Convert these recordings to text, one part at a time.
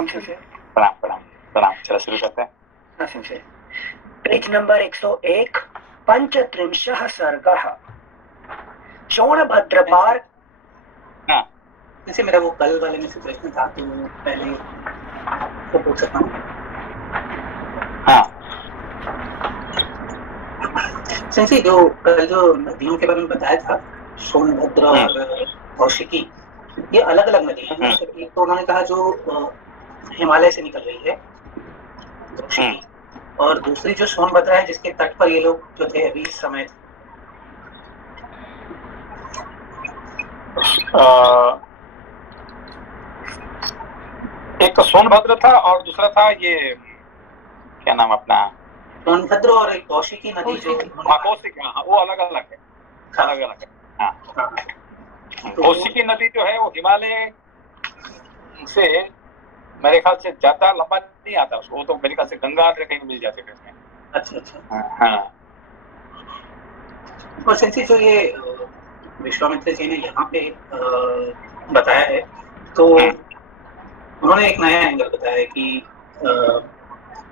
प्रणाम से। प्रणाम प्रणाम प्रणाम। चलो शुरू करते हैं। से पेज नंबर 101 पंचत्रिंशः सर्गः शोणभद्रपार। हाँ जैसे मेरा वो कल वाले में से प्रश्न था तो पहले तो पूछ सकता हूँ। हाँ संजय, जो कल जो नदियों के बारे में बताया था, सोनभद्र और कौशिकी, ये अलग अलग नदी हैं। एक तो उन्होंने कहा जो हिमालय से निकल रही है कौशिकी, और दूसरी जो सोनभद्र है जिसके तट पर ये लोग जो थे अभी इस समय एक तो सोनभद्र था और दूसरा था ये क्या नाम अपना सोनभद्र, और एक कौशिकी नदी जो कौशिकी। हाँ वो अलग अलग है, अलग अलग है। हाँ कौशिकी नदी जो है वो हिमालय से मेरे ख्याल से ज्यादा लंबा नहीं आता उसको, वो तो मेरे ख्याल से गंगा कहीं मिल जाते थे उसमें। अच्छा। हाँ और संजय, जो ये विश्वामित्र जी ने यहाँ पे बताया है, तो उन्होंने एक नया एंगल बताया कि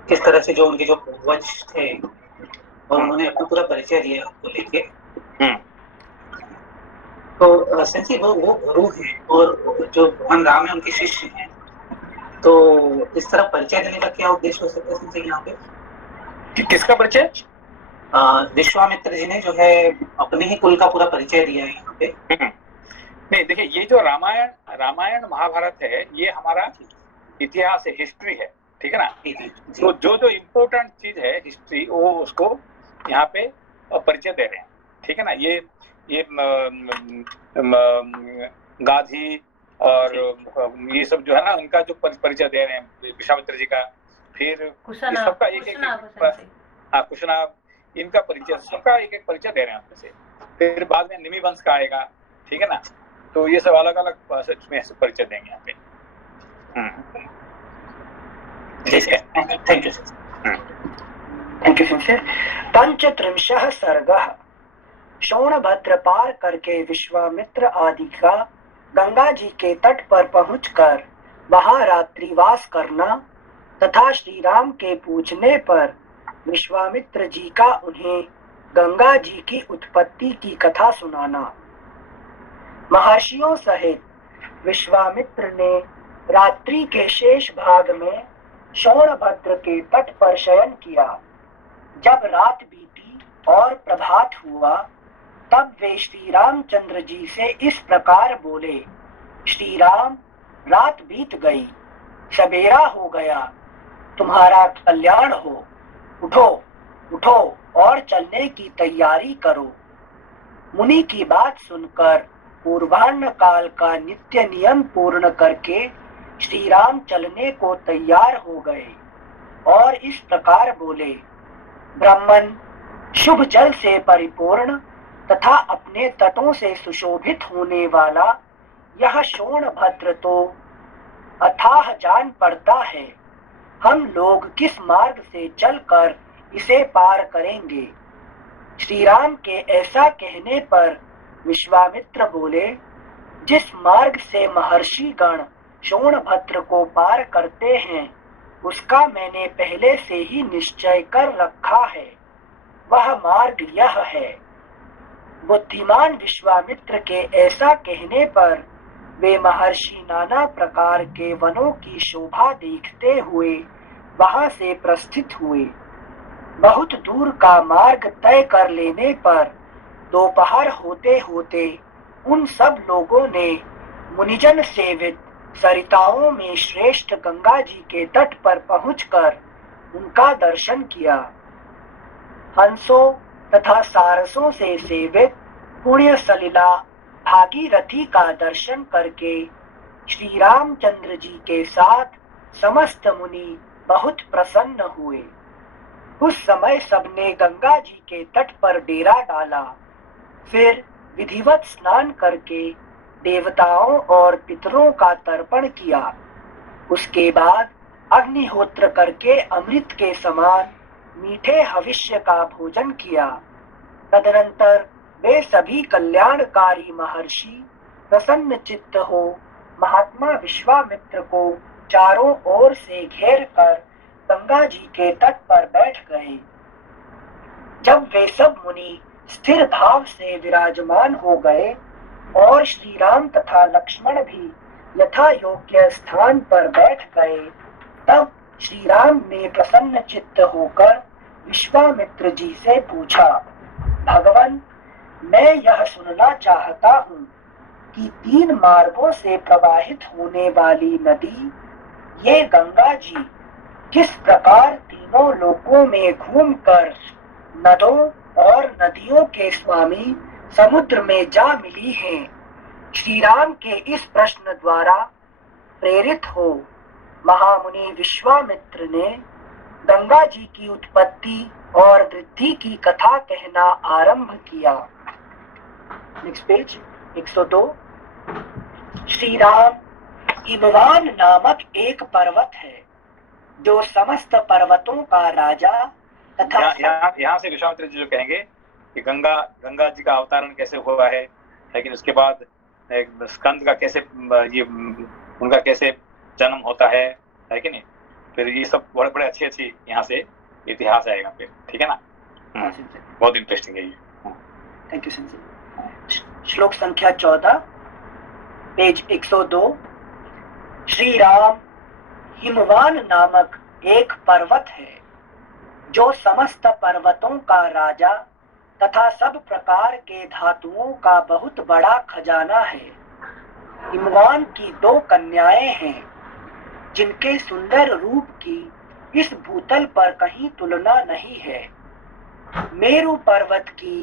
किस तरह से जो उनके जो पूर्वज थे और उन्होंने अपना पूरा परिचय दिया उनको लेके। तो संजय वो गुरु हैं और जो भगवान राम है उनके शिष्य हैं, तो इस तरह परिचय देने का क्या उद्देश्य हो सकता है संजय यहाँ पे? किसका परिचय? विश्वामित्र जी ने जो है अपने ही कुल का पूरा परिचय दिया है यहाँ पे। नहीं देखिए, ये जो रामायण महाभारत है ये हमारा इतिहास है, हिस्ट्री है, ठीक है ना। तो जो इम्पोर्टेंट चीज है हिस्ट्री, वो उसको यहाँ पे परिचय दे रहे हैं, ठीक है ना। ये गाधी और ये सब जो है ना उनका जो परिचय दे रहे हैं विश्वामित्र जी का, फिर सबका एक कुशनाभ, इनका परिचय, सबका एक एक परिचय दे रहे हैं उसमें से। फिर बाद में निमि वंश का आएगा, ठीक है ना। तो ये सब अलग अलग परिचय देंगे यहाँ पे। Thank you sir. पंचत्रिंशः सर्गः शोणभद्र पार करके विश्वामित्र आदि का गंगा जी के तट पर पहुंचकर वहां रात्रिवास करना तथा श्री राम के पूछने पर विश्वामित्र जी का उन्हें गंगा जी की उत्पत्ति की कथा सुनाना। महर्षियों सहित विश्वामित्र ने रात्रि के शेष भाग में शोणभद्र के तट पर शयन किया। जब रात बीती और प्रभात हुआ तब वे श्री रामचंद्र जी से इस प्रकार बोले, श्री राम, रात बीत गई, सवेरा हो गया, तुम्हारा कल्याण हो, उठो उठो और चलने की तैयारी करो। मुनि की बात सुनकर पूर्वाह्न काल का नित्य नियम पूर्ण करके श्री राम चलने को तैयार हो गए और इस प्रकार बोले, ब्राह्मण शुभ जल से परिपूर्ण तथा अपने तटों से सुशोभित होने वाला यह शोणभद्र तो अथाह जान पड़ता है। हम लोग किस मार्ग से चलकर इसे पार करेंगे? श्री राम के ऐसा कहने पर विश्वामित्र बोले, जिस मार्ग से महर्षि गण शोणभद्र को पार करते हैं उसका मैंने पहले से ही निश्चय कर रखा है। वह मार्ग यह है। बुद्धिमान विश्वामित्र के ऐसा कहने पर वे महर्षि नाना प्रकार के वनों की शोभा देखते हुए वहां से प्रस्थित हुए। बहुत दूर का मार्ग तय कर लेने पर दोपहर होते होते उन सब लोगों ने मुनिजन सेवित सरिताओं में श्रेष्ठ गंगा जी के तट पर पहुंचकर उनका दर्शन किया। हंसों तथा सारसों से सेवित पुण्य सलिला भागीरथी का दर्शन करके श्री रामचंद्र जी के साथ समस्त मुनि बहुत प्रसन्न हुए। उस समय सबने गंगा जी के तट पर डेरा डाला। फिर विधिवत स्नान करके देवताओं और पितरों का तर्पण किया। उसके बाद अग्निहोत्र करके अमृत के समान मीठे हविष्य का भोजन किया। तदनंतर वे सभी कल्याणकारी महर्षि प्रसन्न चित्त हो महात्मा विश्वामित्र को चारों ओर से घेर कर गंगा जी के तट पर बैठ गए। जब वे सब मुनि स्थिर भाव से विराजमान हो गए और श्री राम तथा लक्ष्मण भी यथा योग्य स्थान पर बैठ गए, तब श्री राम ने प्रसन्न चित्त होकर विश्वामित्र जी से पूछा, भगवान, मैं यह सुनना चाहता हूँ कि 3 मार्गों से प्रवाहित होने वाली नदी ये गंगा जी किस प्रकार तीनों लोकों में घूमकर नदों और नदियों के स्वामी समुद्र में जा मिली हैं। श्री राम के इस प्रश्न द्वारा प्रेरित हो महामुनि विश्वामित्र ने गंगा जी की उत्पत्ति और वृद्धि की कथा कहना आरंभ किया। Next page 102। श्री राम हिमवान नामक एक पर्वत है जो समस्त पर्वतों का राजा तथा यहाँ से विश्वामित्र जी जो कहेंगे कि गंगा जी का अवतारण कैसे हुआ है, लेकिन उसके बाद स्कंद का कैसे ये उनका कैसे जन्म होता है कि नहीं, फिर ये सब बड़े बड़े अच्छे यहाँ से इतिहास आएगा फिर, ठीक है ना। बहुत इंटरेस्टिंग है ये। Thank you Sanjay. श्लोक संख्या 14 पेज 102। श्री राम हिमवान नामक एक पर्वत है जो समस्त पर्वतों का राजा तथा सब प्रकार के धातुओं का बहुत बड़ा खजाना है। हिमवान की 2 कन्याएं हैं जिनके सुंदर रूप की इस भूतल पर कहीं तुलना नहीं है। मेरु पर्वत की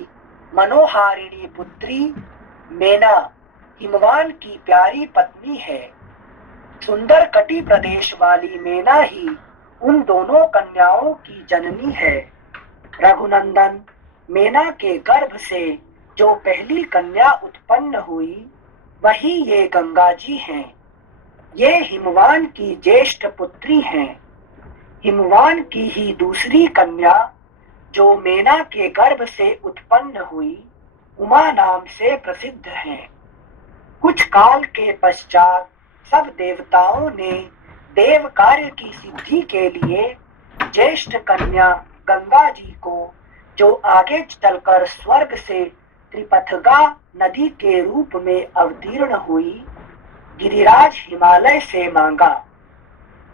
मनोहारिणी पुत्री मेना हिमवान की प्यारी पत्नी है। सुंदर कटी प्रदेश वाली मेना ही उन दोनों कन्याओं की जननी है। रघुनंदन, मेना के गर्भ से जो पहली कन्या उत्पन्न हुई वही ये गंगा जी हैं। ये हिमवान की ज्येष्ठ पुत्री हैं। हिमवान की ही दूसरी कन्या जो मेना के गर्भ से उत्पन्न हुई उमा नाम से प्रसिद्ध है। कुछ काल के पश्चात सब देवताओं ने देव कार्य की सिद्धि के लिए ज्येष्ठ कन्या गंगा जी को, जो आगे चलकर स्वर्ग से त्रिपथगा नदी के रूप में अवतीर्ण हुई, गिरिराज हिमालय से मांगा।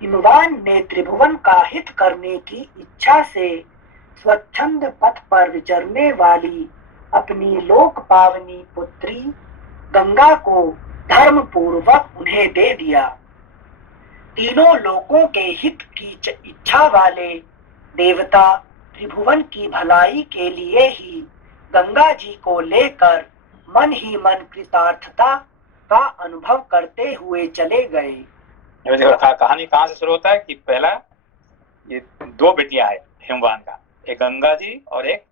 हिमवान ने त्रिभुवन का हित करने की इच्छा से स्वच्छंद पथ पर विचरने वाली अपनी लोक पावनी पुत्री गंगा को धर्म पूर्वक उन्हें दे दिया। तीनों लोकों के हित की इच्छा वाले देवता त्रिभुवन की भलाई के लिए ही गंगा जी को लेकर मन ही मन कृतार्थता का अनुभव करते हुए चले गए। कहानी कहाँ से शुरू होता है कि पहला ये 2 बेटियां है हिमवान का, एक गंगा जी और एक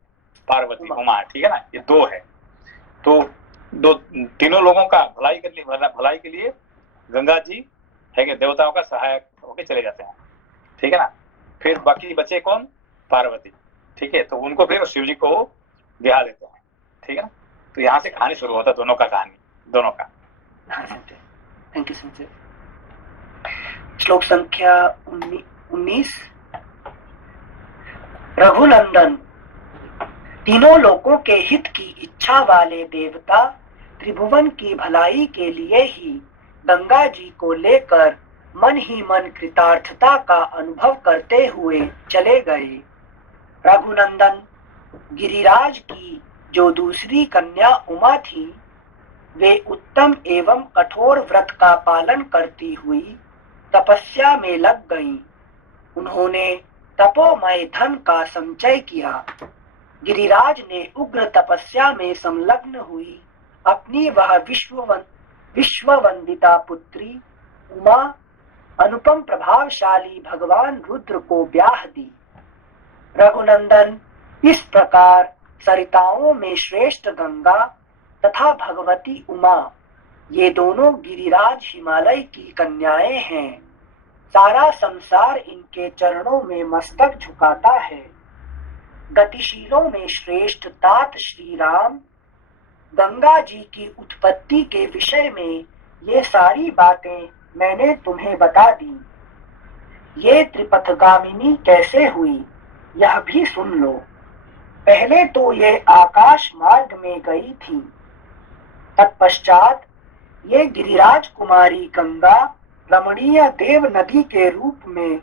पार्वती उमा, ठीक है ना, ये 2 है। तो तीनों लोगों का भलाई के लिए गंगा जी है कि देवताओं का सहायक होके चले जाते हैं, ठीक है ना। फिर बाकी बचे कौन, पार्वती, ठीक है, तो उनको फिर शिव जी को ब्याह देते हैं, ठीक है ना। तो यहाँ से कहानी शुरू होता है दोनों का। Thank you Sanjay. श्लोक संख्या 19। रघुनंदन, तीनों लोकों के हित की इच्छा वाले देवता त्रिभुवन की भलाई के लिए ही गंगा जी को लेकर मन ही मन कृतार्थता का अनुभव करते हुए चले गए। रघुनंदन, गिरिराज की जो दूसरी कन्या उमा थी, वे उत्तम एवं कठोर व्रत का पालन करती हुई तपस्या में लग गईं। उन्होंने तपोमय धन का संचय किया। गिरिराज ने उग्र तपस्या में संलग्न हुई अपनी वह विश्ववंदिता पुत्री उमा अनुपम प्रभावशाली भगवान रुद्र को ब्याह दी। रघुनंदन इस प्रकार सरिताओं में श्रेष्ठ गंगा तथा भगवती उमा, ये दोनों गिरिराज हिमालय की कन्याएं हैं। सारा संसार इनके चरणों में मस्तक झुकाता है। गतिशीलों में श्रेष्ठ तात श्री राम गंगा जी की उत्पत्ति के विषय में ये सारी बातें मैंने तुम्हें बता दी। ये त्रिपथगामिनी कैसे हुई यह भी सुन लो। पहले तो ये आकाश मार्ग में गई थी, तत्पश्चात ये गिरिराज कुमारी गंगा रमणीय देव नदी के रूप में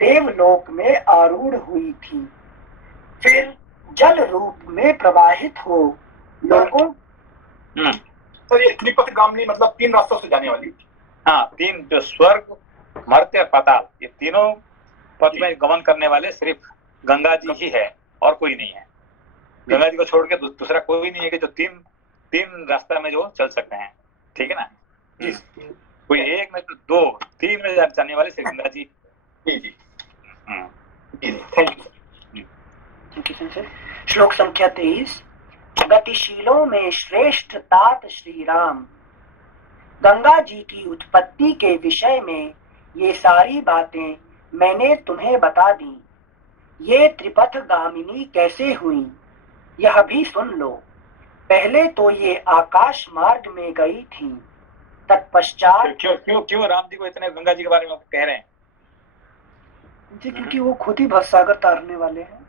देवलोक में आरूढ़ हुई थी, फिर जल रूप में प्रवाहित हो लोगों। तो ये त्रिपथगामिनी मतलब 3 रास्तों से जाने वाली। हाँ, 3 जो स्वर्ग, मर्त्य और पाताल, ये तीनों पथ में गमन करने वाले सिर्फ गंगा जी ही है और कोई नहीं है। गंगा जी को छोड़ के दूसरा कोई नहीं है कि जो तीन रास्ता में जो चल सकते हैं, ठीक है ना। कोई एक में तो 2 3 में जाने वाले सिर्फ गंगा जी। जी थैंक यू। श्लोक संख्या 23। गतिशीलों में श्रेष्ठ तात श्री राम। गंगा जी की उत्पत्ति के विषय में ये सारी बातें मैंने तुम्हें बता दी। ये त्रिपथगामिनी कैसे हुई यह भी सुन लो। पहले तो ये आकाश मार्ग में गई थी, तत्पश्चात क्यों राम जी को इतने गंगा जी के बारे में कह रहे हैं जी? क्योंकि वो खुद ही भवसागर तारने वाले हैं।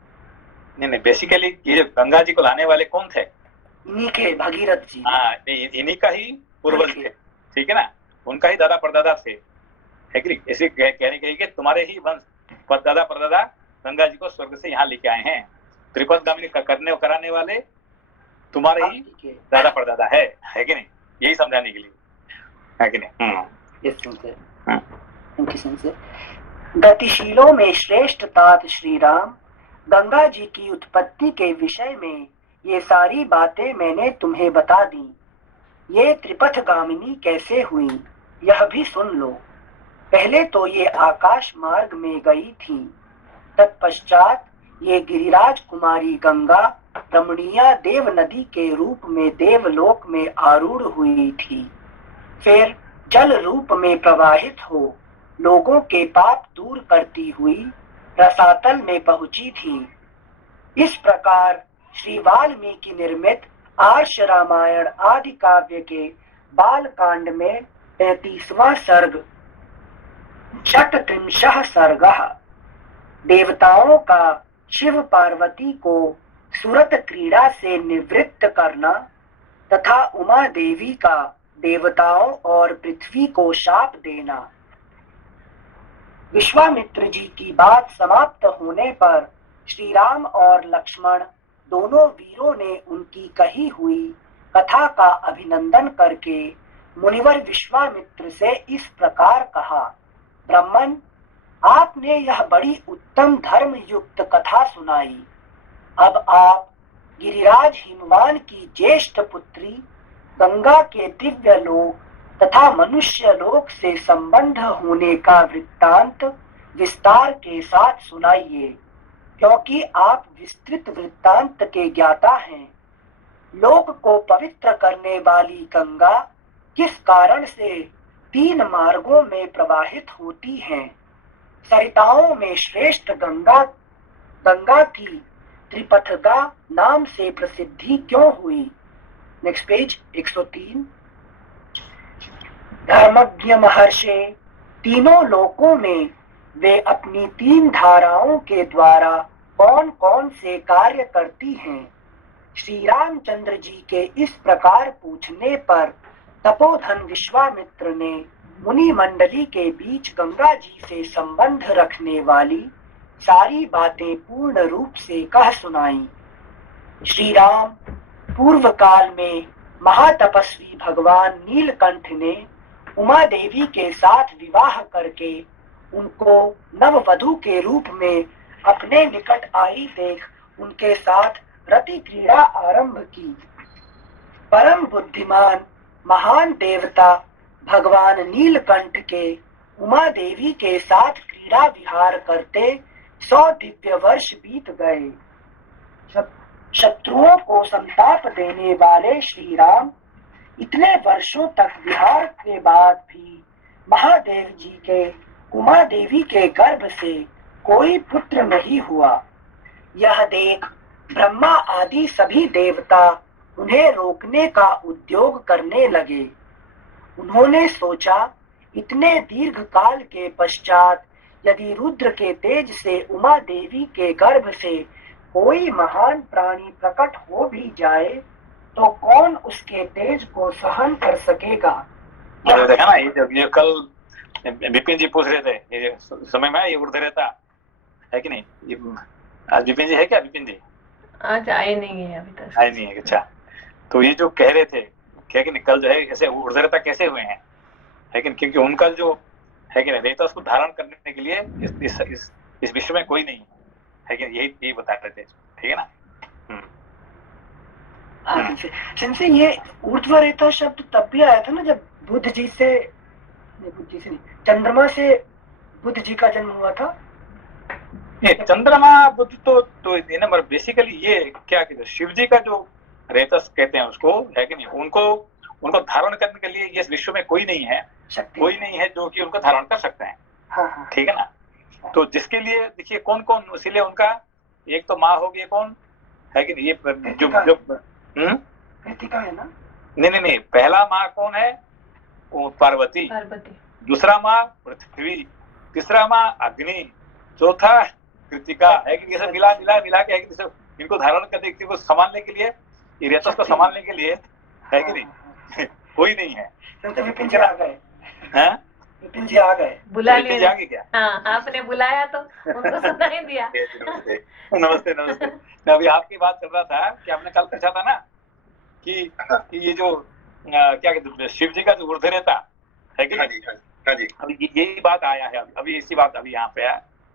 नहीं, बेसिकली ये गंगा जी को लाने वाले कौन थे? इन्हीं के भगीरथ जी। हाँ, इन्हीं का ही पूर्वज थे, ठीक है ना। उनका ही दादा परदादा थे, है कि नहीं। ऐसे कहने कही कि तुम्हारे ही वंश दादा परदादा गंगा जी को स्वर्ग से यहाँ लेके आए हैं। त्रिपथगामिनी कराने वाले तुम्हारे ही दादा परदादा है कि नहीं, यही समझाने के लिए, है कि नहीं। गतिशीलों में श्रेष्ठ तात श्री राम। गंगा जी की उत्पत्ति के विषय में ये सारी बातें मैंने तुम्हें बता दी। ये त्रिपथगामिनी कैसे हुई यह भी सुन लो। पहले तो ये आकाश मार्ग में गई थी, तत्पश्चात ये गिरिराज कुमारी गंगा रमणीय देव नदी के रूप में देवलोक में आरूढ़ हुई थी, फिर जल रूप में प्रवाहित हो लोगों के पाप दूर करती हुई रसातल में पहुंची थी। इस प्रकार श्री वाल्मीकि निर्मित आर्ष रामायण आदि काव्य के बाल कांड में 35वां सर्ग षट्त्रिंशः सर्गः देवताओं का शिव पार्वती को सुरत क्रीड़ा से निवृत्त करना तथा उमा देवी का देवताओं और पृथ्वी को शाप देना। विश्वामित्र जी की बात समाप्त होने पर श्री राम और लक्ष्मण दोनों वीरों ने उनकी कही हुई कथा का अभिनंदन करके मुनिवर विश्वामित्र से इस प्रकार कहा। ब्राह्मण, आपने यह बड़ी उत्तम धर्म युक्त कथा सुनाई। अब आप गिरिराज हिमवान की ज्येष्ठ पुत्री गंगा के दिव्य लोक तथा मनुष्य लोक से संबंध होने का वृत्तांत विस्तार के साथ सुनाइए, क्योंकि आप विस्तृत वृत्तांत के ज्ञाता हैं। लोक को पवित्र करने वाली गंगा किस कारण से 3 मार्गों में प्रवाहित होती हैं? सरिताओं में श्रेष्ठ गंगा की त्रिपथगा नाम से प्रसिद्धि क्यों हुई? Next page 103। धर्मज्ञ महर्षि तीनों लोकों में वे अपनी 3 धाराओं के द्वारा कौन कौन से कार्य करती हैं? श्री रामचंद्र जी के इस प्रकार पूछने पर तपोधन विश्वामित्र ने मुनि मंडली के बीच गंगा जी से संबंध रखने वाली सारी बातें पूर्ण रूप से कह सुनाई। श्री राम पूर्व काल में महातपस्वी भगवान नीलकंठ ने उमा देवी के साथ विवाह करके उनको नववधू के रूप में अपने निकट आई देख उनके साथ रति क्रीड़ा आरंभ की। परम बुद्धिमान महान देवता भगवान नीलकंठ के उमा देवी के साथ क्रीड़ा विहार करते 100 दिव्य वर्ष बीत गए। शत्रुओं को संताप देने वाले श्री राम इतने वर्षों तक विहार के बाद भी महादेव जी के उमा देवी के गर्भ से कोई पुत्र नहीं हुआ। यह देख ब्रह्मा आदि सभी देवता उन्हें रोकने का उद्योग करने लगे। उन्होंने सोचा इतने दीर्घ काल के पश्चात यदि रुद्र के तेज से उमा देवी के गर्भ से कोई महान प्राणी प्रकट हो भी जाए तो कौन उसके तेज को सहन कर सकेगा। देखा ना, ये कल विपिन जी पूछ रहे थे, ये समय में ये उड़ते रहता है कि नहीं। ये आज विपिन जी है क्या? विपिन जी आज आए नहीं है, अभी तक आए नहीं है। अच्छा, तो ये जो कह रहे थे क्या कि कल जो है ऐसे उड़ते रहता कैसे हुए हैं, है कि क्योंकि उनका जो है कि रेता उसको धारण करने के लिए इस विश्व में कोई नहीं है कि यही बता रहे थे, ठीक है ना। सिंसे ये ऊर्ध्वरेता शब्द तब भी आया था ना जब बुद्ध जी से नहीं, चंद्रमा से बुद्ध जी का जन्म हुआ था। ये चंद्रमा बुद्ध तो ना बेसिकली ये क्या कहते हैं, शिव जी का जो रेतस कहते हैं उसको, है कि नहीं, उनको धारण करने के लिए इस विश्व में कोई नहीं है, जो कि उनको धारण कर सकते हैं। ठीक है ना। तो जिसके लिए देखिए कौन कौन, इसीलिए उनका एक तो माँ होगी, कौन है कि नहीं, ये जो कृतिका है ना। नहीं, पहला माँ कौन है? वो पार्वती। दूसरा माँ पृथ्वी, तीसरा माँ अग्नि, चौथा कृतिका, है कि ये सब मिला के है कि इनको धारण करने, इनको संभालने के लिए, ये रेतस को संभालने के लिए, है कि नहीं, कोई नहीं है। तो विपिन जी आ गए हैं, विपिन जी आ गए, बुला लिए। जागे क्या? हाँ, आपने बुलाया तो उनको सुना ही दिया। नमस्ते। मैं अभी आपकी बात कर रहा था कि आपने कल पूछा था ना कि ये जो क्या कहते हैं शिव जी का जो ऊर्ध्व रहता है कि नहीं, अभी यही बात आया है, अभी इसी बात अभी यहाँ पे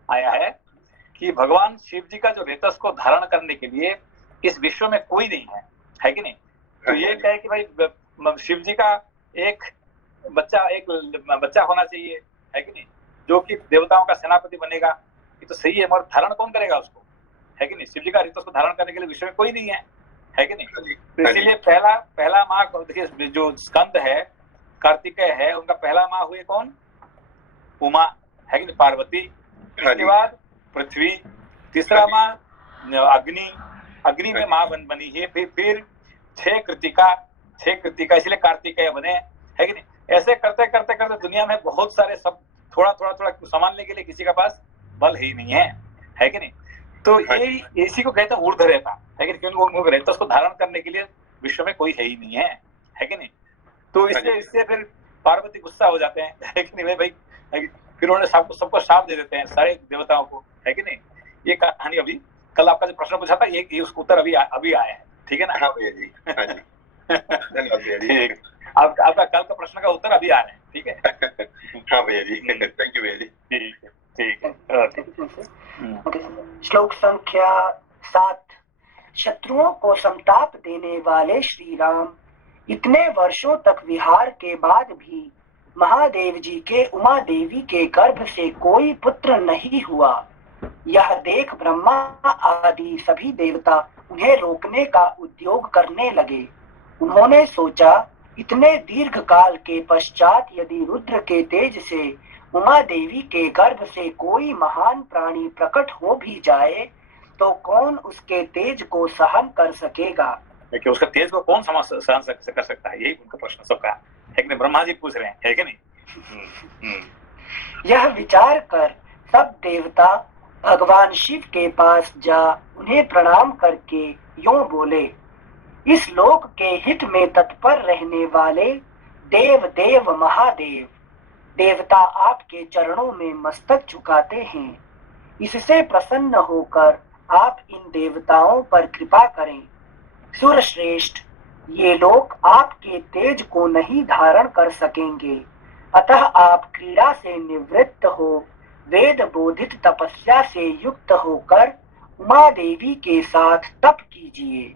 आया है कि भगवान शिव जी का जो रेतस को धारण करने के लिए इस विश्व में कोई नहीं है कि नहीं। तो ये कहे कि भाई शिव जी का एक बच्चा होना चाहिए, है कि नहीं, जो कि देवताओं का सेनापति बनेगा, ये तो सही है, मगर धारण कौन करेगा उसको, है कि नहीं। शिव जी का रेतस को धारण करने के लिए विश्व में कोई नहीं है कि नहीं। तो इसीलिए पहला माँ देखिए, जो स्कंद है, कार्तिकेय है, उनका पहला माँ हुए कौन? उमा, है कि नहीं, पार्वती। इसके बाद पृथ्वी, तीसरा माँ अग्नि में माँ बनी है, फिर 6 कृतिका, इसलिए कार्तिकेय बने, है कि नहीं। ऐसे करते करते दुनिया में बहुत सारे सब थोड़ा संभालने के लिए किसी का पास बल ही नहीं है कि नहीं। तो ये इसी को कहते हैं ऊर्ध्व रेता, है कि नहीं, क्योंकि उनको रेतस को धारण करने के लिए विश्व में कोई है ही नहीं है कि नहीं। तो इससे फिर पार्वती गुस्सा हो जाते हैं, है कि नहीं भाई, फिर उन्होंने सबको शाप दे देते हैं, सारे देवताओं को, है कि नहीं। ये कहानी अभी कल आपका जो प्रश्न पूछा था, ये उसका उत्तर अभी आया है, ठीक है ना। हाँ भैया जी, हाँ जी। धन्यवाद भैया जी। ठीक, आपका कल का प्रश्न का उत्तर अभी आ रहे हैं, ठीक है। हाँ भैया जी, थैंक यू भैया जी। ठीक है। श्लोक संख्या 7। शत्रुओं को संताप देने वाले श्री राम इतने वर्षों तक विहार के बाद भी महादेव जी के उमा देवी के गर्भ से कोई पुत्र नहीं हुआ। यह देख ब्रह्मा आदि सभी देवता उन्हें रोकने का उद्योग करने लगे। उन्होंने सोचा, इतने दीर्घ काल के पश्चात यदि रुद्र के तेज से उमा देवी के गर्भ से कोई महान प्राणी प्रकट हो भी जाए तो कौन उसके तेज को सहन कर सकेगा। कि उसका तेज को कौन सहन कर सकता है, यही उनका प्रश्न सबका है कि नहीं, ब्रह्मा जी पूछ रहे हैं, है कि नहीं। यह विचार कर सब देवता भगवान शिव के पास जा उन्हें प्रणाम करके यूं बोले, इस लोक के हित में तत्पर रहने वाले देव महादेव, देवता आपके चरणों में मस्तक झुकाते हैं। इससे प्रसन्न होकर आप इन देवताओं पर कृपा करें। सुरश्रेष्ठ, ये लोग आपके तेज को नहीं धारण कर सकेंगे, अतः आप क्रीड़ा से निवृत्त हो वेद बोधित तपस्या से युक्त होकर उमा देवी के साथ तप कीजिए।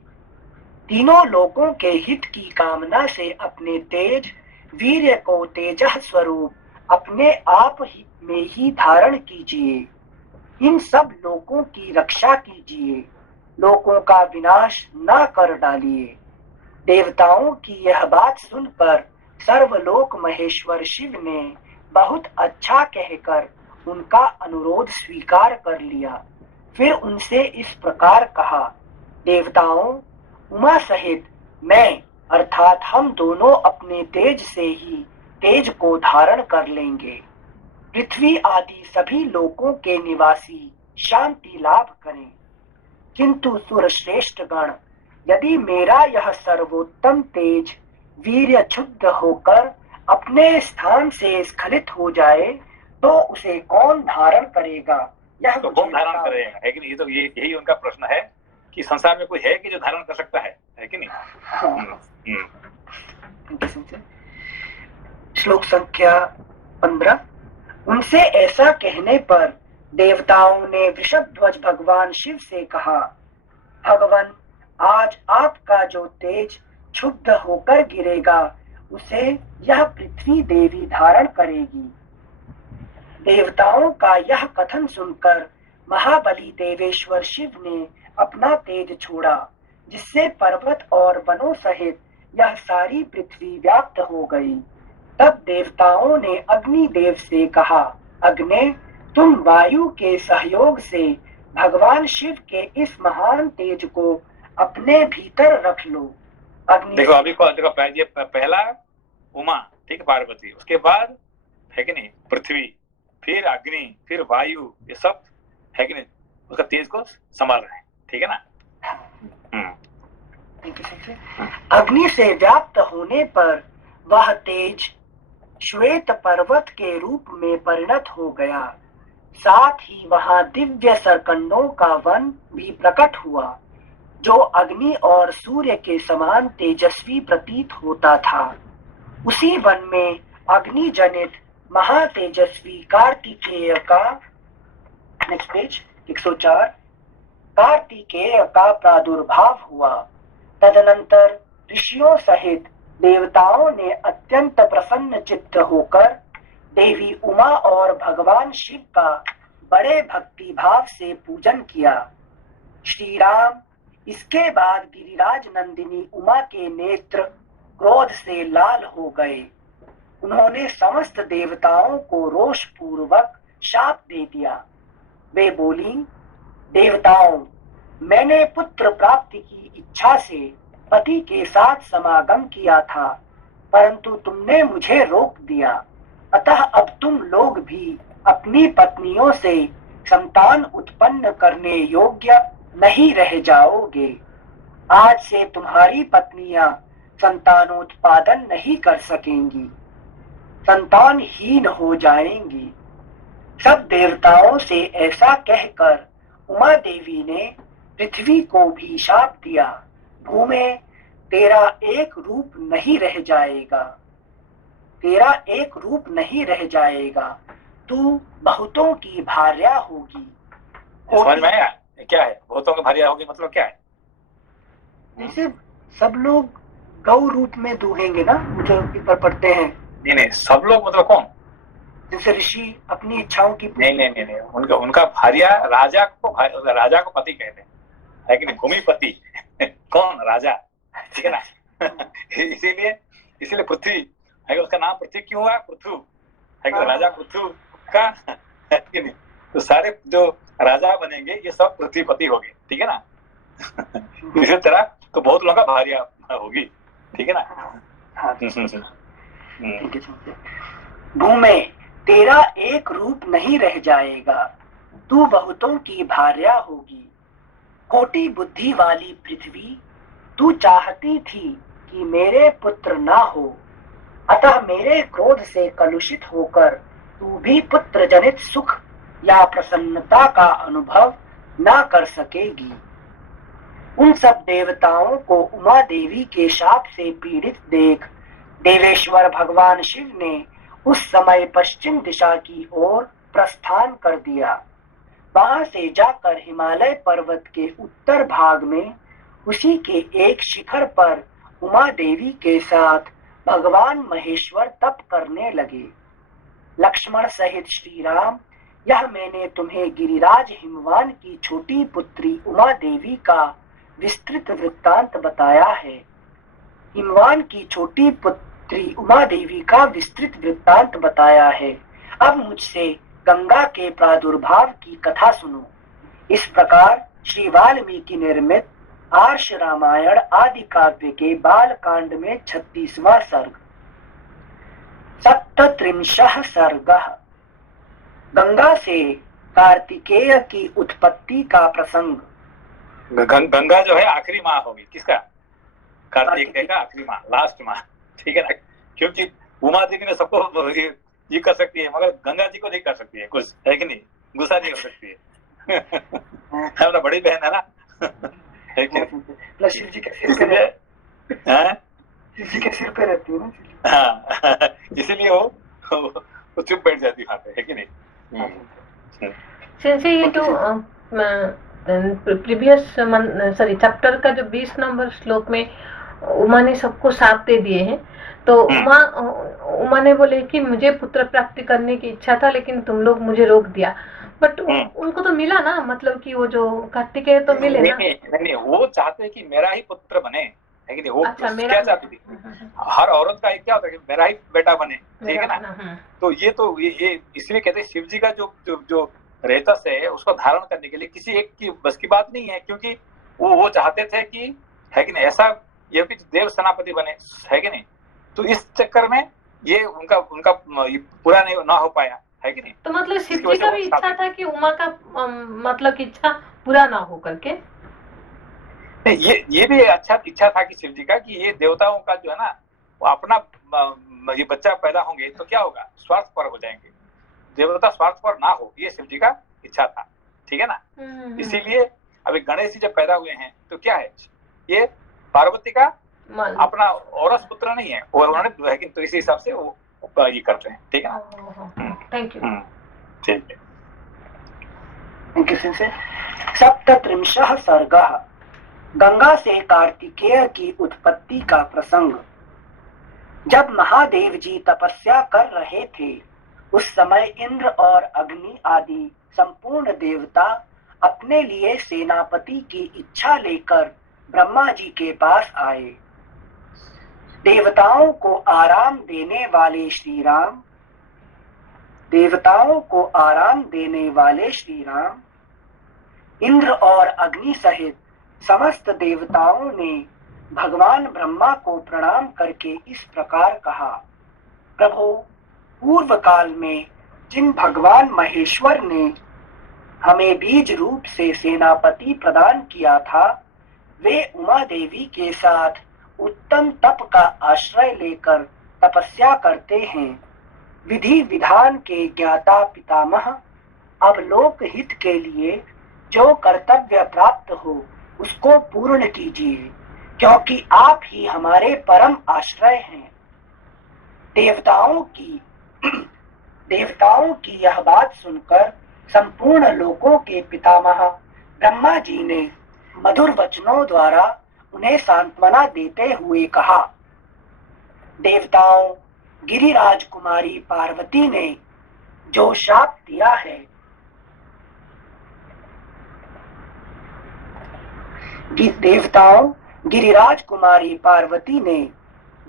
तीनों लोकों के हित की कामना से अपने तेज वीर्य को तेजः स्वरूप अपने आप में ही धारण कीजिए। इन सब लोकों की रक्षा कीजिए, लोकों का विनाश न कर डालिए। देवताओं की यह बात सुनकर सर्वलोक महेश्वर शिव ने बहुत अच्छा कहकर उनका अनुरोध स्वीकार कर लिया। फिर उनसे इस प्रकार कहा, देवताओं, उमा सहित मैं अर्थात हम दोनों अपने तेज से ही तेज को धारण कर लेंगे। पृथ्वी आदि सभी लोकों के निवासी शांति लाभ करें। किंतु सुरश्रेष्ठ गण, यदि मेरा यह सर्वोत्तम तेज वीर्य क्षुब्ध होकर अपने स्थान से स्खलित हो जाए तो उसे कौन धारण करेगा? यह तो कौन धारण करेगा, है कि नहीं? ये तो यही उनका प्रश्न है कि संसार में कोई है कि जो धारण कर सकता है कि नहीं? श्लोक संख्या 15। उनसे ऐसा कहने पर देवताओं ने वृषभध्वज भगवान शिव से कहा, भगवान, आज आपका जो तेज क्षुब्ध होकर गिरेगा उसे यह पृथ्वी देवी धारण करेगी। देवताओं का यह कथन सुनकर महाबली देवेश्वर शिव ने अपना तेज छोड़ा, जिससे पर्वत और वनों सहित यह सारी पृथ्वी व्याप्त हो गई। तब देवताओं ने अग्निदेव से कहा, अग्नि, तुम वायु के सहयोग से भगवान शिव के इस महान तेज को अपने भीतर रख लो। देखो अभी देखो पहला उमा, ठीक, पार्वती, उसके बाद है कि नहीं पृथ्वी, फिर अग्नि, फिर वायु, ये सब है कि नहीं उसका तेज को संभाल रहे हैं, ठीक है ना? अग्नि से व्याप्त होने पर वह तेज श्वेत पर्वत के रूप में परिणत हो गया। साथ ही वहां दिव्य सरकंडों का वन भी प्रकट हुआ, जो अग्नि और सूर्य के समान तेजस्वी प्रतीत होता था। उसी वन में अग्नि जनित महातेजस्वी कार्तिकेय का, नेक्स्ट पेज 104, कार्तिकेय का प्रादुर्भाव हुआ। तदनंतर ऋषियों सहित देवताओं ने अत्यंत प्रसन्न चित्त होकर देवी उमा और भगवान शिव का बड़े भक्ति भाव से पूजन किया। श्री राम इसके बाद गिरिराज नंदिनी उमा के नेत्र क्रोध से लाल हो गए। उन्होंने समस्त देवताओं को रोष पूर्वक शाप दे दिया। वे बोली, देवताओं, मैंने पुत्र प्राप्ति की इच्छा से पति के साथ समागम किया था, परंतु तुमने मुझे रोक दिया। अतः अब तुम लोग भी अपनी पत्नियों से संतान उत्पन्न करने योग्य नहीं रह जाओगे। आज से तुम्हारी पत्नियां संतानोत्पादन नहीं कर सकेंगी, संतानहीन हो जाएंगी। सब देवताओं से ऐसा कहकर उमा देवी ने पृथ्वी को भी शाप दिया, भूमे तेरा एक रूप नहीं रह जाएगा, तेरा एक रूप नहीं रह जाएगा, तू बहुतों की भार्या होगी। समझ में आया क्या है बहुतों की भार्या होगी मतलब क्या है? जैसे सब लोग गौ रूप में दूहेंगे ना, जो पेपर पढ़ते हैं। नहीं, सब लोग मतलब कौन? जैसे ऋषि अपनी इच्छाओं की नहीं, उनका भार्या राजा को पति कहते हैं, है कि नहीं? भूमिपति कौन? राजा, ठीक है ना? इसीलिए पृथ्वी है, उसका नाम पृथ्वी क्यों हुआ? पृथु है कि राजा पृथु का, है कि नहीं? तो सारे जो राजा बनेंगे ये सब पृथ्वीपति हो गए, ठीक है ना? इसी तरह तो बहुत लोगों का भार्या होगी, ठीक है ना? भूमे तेरा एक रूप नहीं रह जाएगा, तू बहुतों की भार्या होगी। कोटि बुद्धि वाली पृथ्वी, तू चाहती थी कि मेरे पुत्र ना हो, अतः मेरे क्रोध से कलुषित होकर तू भी पुत्र जनित सुख या प्रसन्नता का अनुभव ना कर सकेगी। उन सब देवताओं को उमा देवी के शाप से पीड़ित देख देवेश्वर भगवान शिव ने उस समय पश्चिम दिशा की ओर प्रस्थान कर दिया। वहां से जाकर हिमालय पर्वत के उत्तर भाग में उसी के एक शिखर पर उमा देवी के साथ भगवान महेश्वर तप करने लगे। लक्ष्मण सहित श्री राम, यह मैंने तुम्हें गिरिराज हिमवान की छोटी पुत्री उमा देवी का विस्तृत वृत्तांत बताया है। हिमवान की छोटी पुत्री उमा देवी का विस्तृत वृत्तांत बताया है। अब मुझसे गंगा के प्रादुर्भाव की कथा सुनो। इस प्रकार श्री वाल्मीकि निर्मित आर्ष रामायण आदि काव्य के बाल कांड में 36वां सर्ग। 37 सर्गः गंगा से कार्तिकेय की उत्पत्ति का प्रसंग। गंगा जो है आखिरी माँ होगी किसका? कार्तिकेय का आखिरी माँ, लास्ट माँ, ठीक है ना? क्योंकि उमा देवी ने सबको ये कर सकती है, मगर गंगा जी को नहीं कर सकती है कुछ, है कि नहीं? गुस्सा नहीं हो सकती है। हमारा बड़ी बहन है ना, है कि नहीं? शिव जी के सिर पे, शिव जी के सिर पे रहती है ना। हाँ, इसीलिए वो चुप बैठ जाती वहां पे, है कि नहीं? सिंसी ये तो प्रीवियस सॉरी चैप्टर का जो 20 नंबर श्लोक में उमा ने सबको साथ दे दिए हैं, तो उमा ने बोले कि मुझे पुत्र प्राप्ति करने की इच्छा था लेकिन तुम लोग मुझे रोक दिया, बट उनको तो मिला ना, मतलब कि वो जो कार्तिकेय तो मिले ना। नहीं, वो चाहते हैं कि मेरा ही पुत्र बने, है कि नहीं? वो अच्छा, क्या चाहती थी? हर औरत का एक क्या होता है कि मेरा ही बेटा बने, ठीक है ना? तो ये इसलिए कहते हैं शिव जी का जो रेतस है उसको धारण करने के लिए किसी एक की बस की बात नहीं है, क्योंकि वो चाहते थे कि, है कि नहीं, ऐसा ये कि देव सेनापति बने, है कि नहीं? तो इस चक्कर में ये उनका पूरा नहीं ना हो पाया, है कि नहीं? तो मतलब शिव जी का भी इच्छा था कि उमा का मतलब कि इच्छा पूरा ना हो करके। ये भी अच्छा इच्छा था कि शिव जी का कि ये देवताओं का जो है ना वो अपना ये बच्चा पैदा होंगे तो क्या होगा, स्वार्थपर हो जाएंगे, देवता स्वार्थपर ना हो, ये शिव जी का इच्छा था, ठीक है ना? इसीलिए अभी गणेश जी जब पैदा हुए हैं तो क्या है, ये पार्वती का अपना औरस पुत्र नहीं है, और उन्होंने, लेकिन तो इसी हिसाब से वो ये करते हैं, ठीक है ना? Thank you. ठीक है। सप्तत्रिंशः सर्गः। गंगा से कार्तिकेय की उत्पत्ति का प्रसंग। जब महादेव जी तपस्या कर रहे थे उस समय इंद्र और अग्नि आदि संपूर्ण देवता अपने लिए सेनापति की इच्छा लेकर ब्रह्मा जी के पास आए। देवताओं को आराम देने वाले श्री राम, इंद्र और अग्नि सहित समस्त देवताओं ने भगवान ब्रह्मा को प्रणाम करके इस प्रकार कहा, प्रभु, पूर्व काल में जिन भगवान महेश्वर ने हमें बीज रूप से सेनापति प्रदान किया था, वे उमा देवी के साथ उत्तम तप का आश्रय लेकर तपस्या करते हैं। विधि विधान के ज्ञाता पितामह, अब लोक हित के लिए जो कर्तव्य प्राप्त हो उसको पूर्ण कीजिए, क्योंकि आप ही हमारे परम आश्रय हैं। देवताओं की यह बात सुनकर संपूर्ण लोकों के पितामह ब्रह्मा जी ने मधुर वचनों द्वारा उन्हें सांत्वना देते हुए कहा, देवताओं, गिरिराज कुमारी पार्वती ने जो शाप दिया है, देवताओं, गिरिराज कुमारी पार्वती ने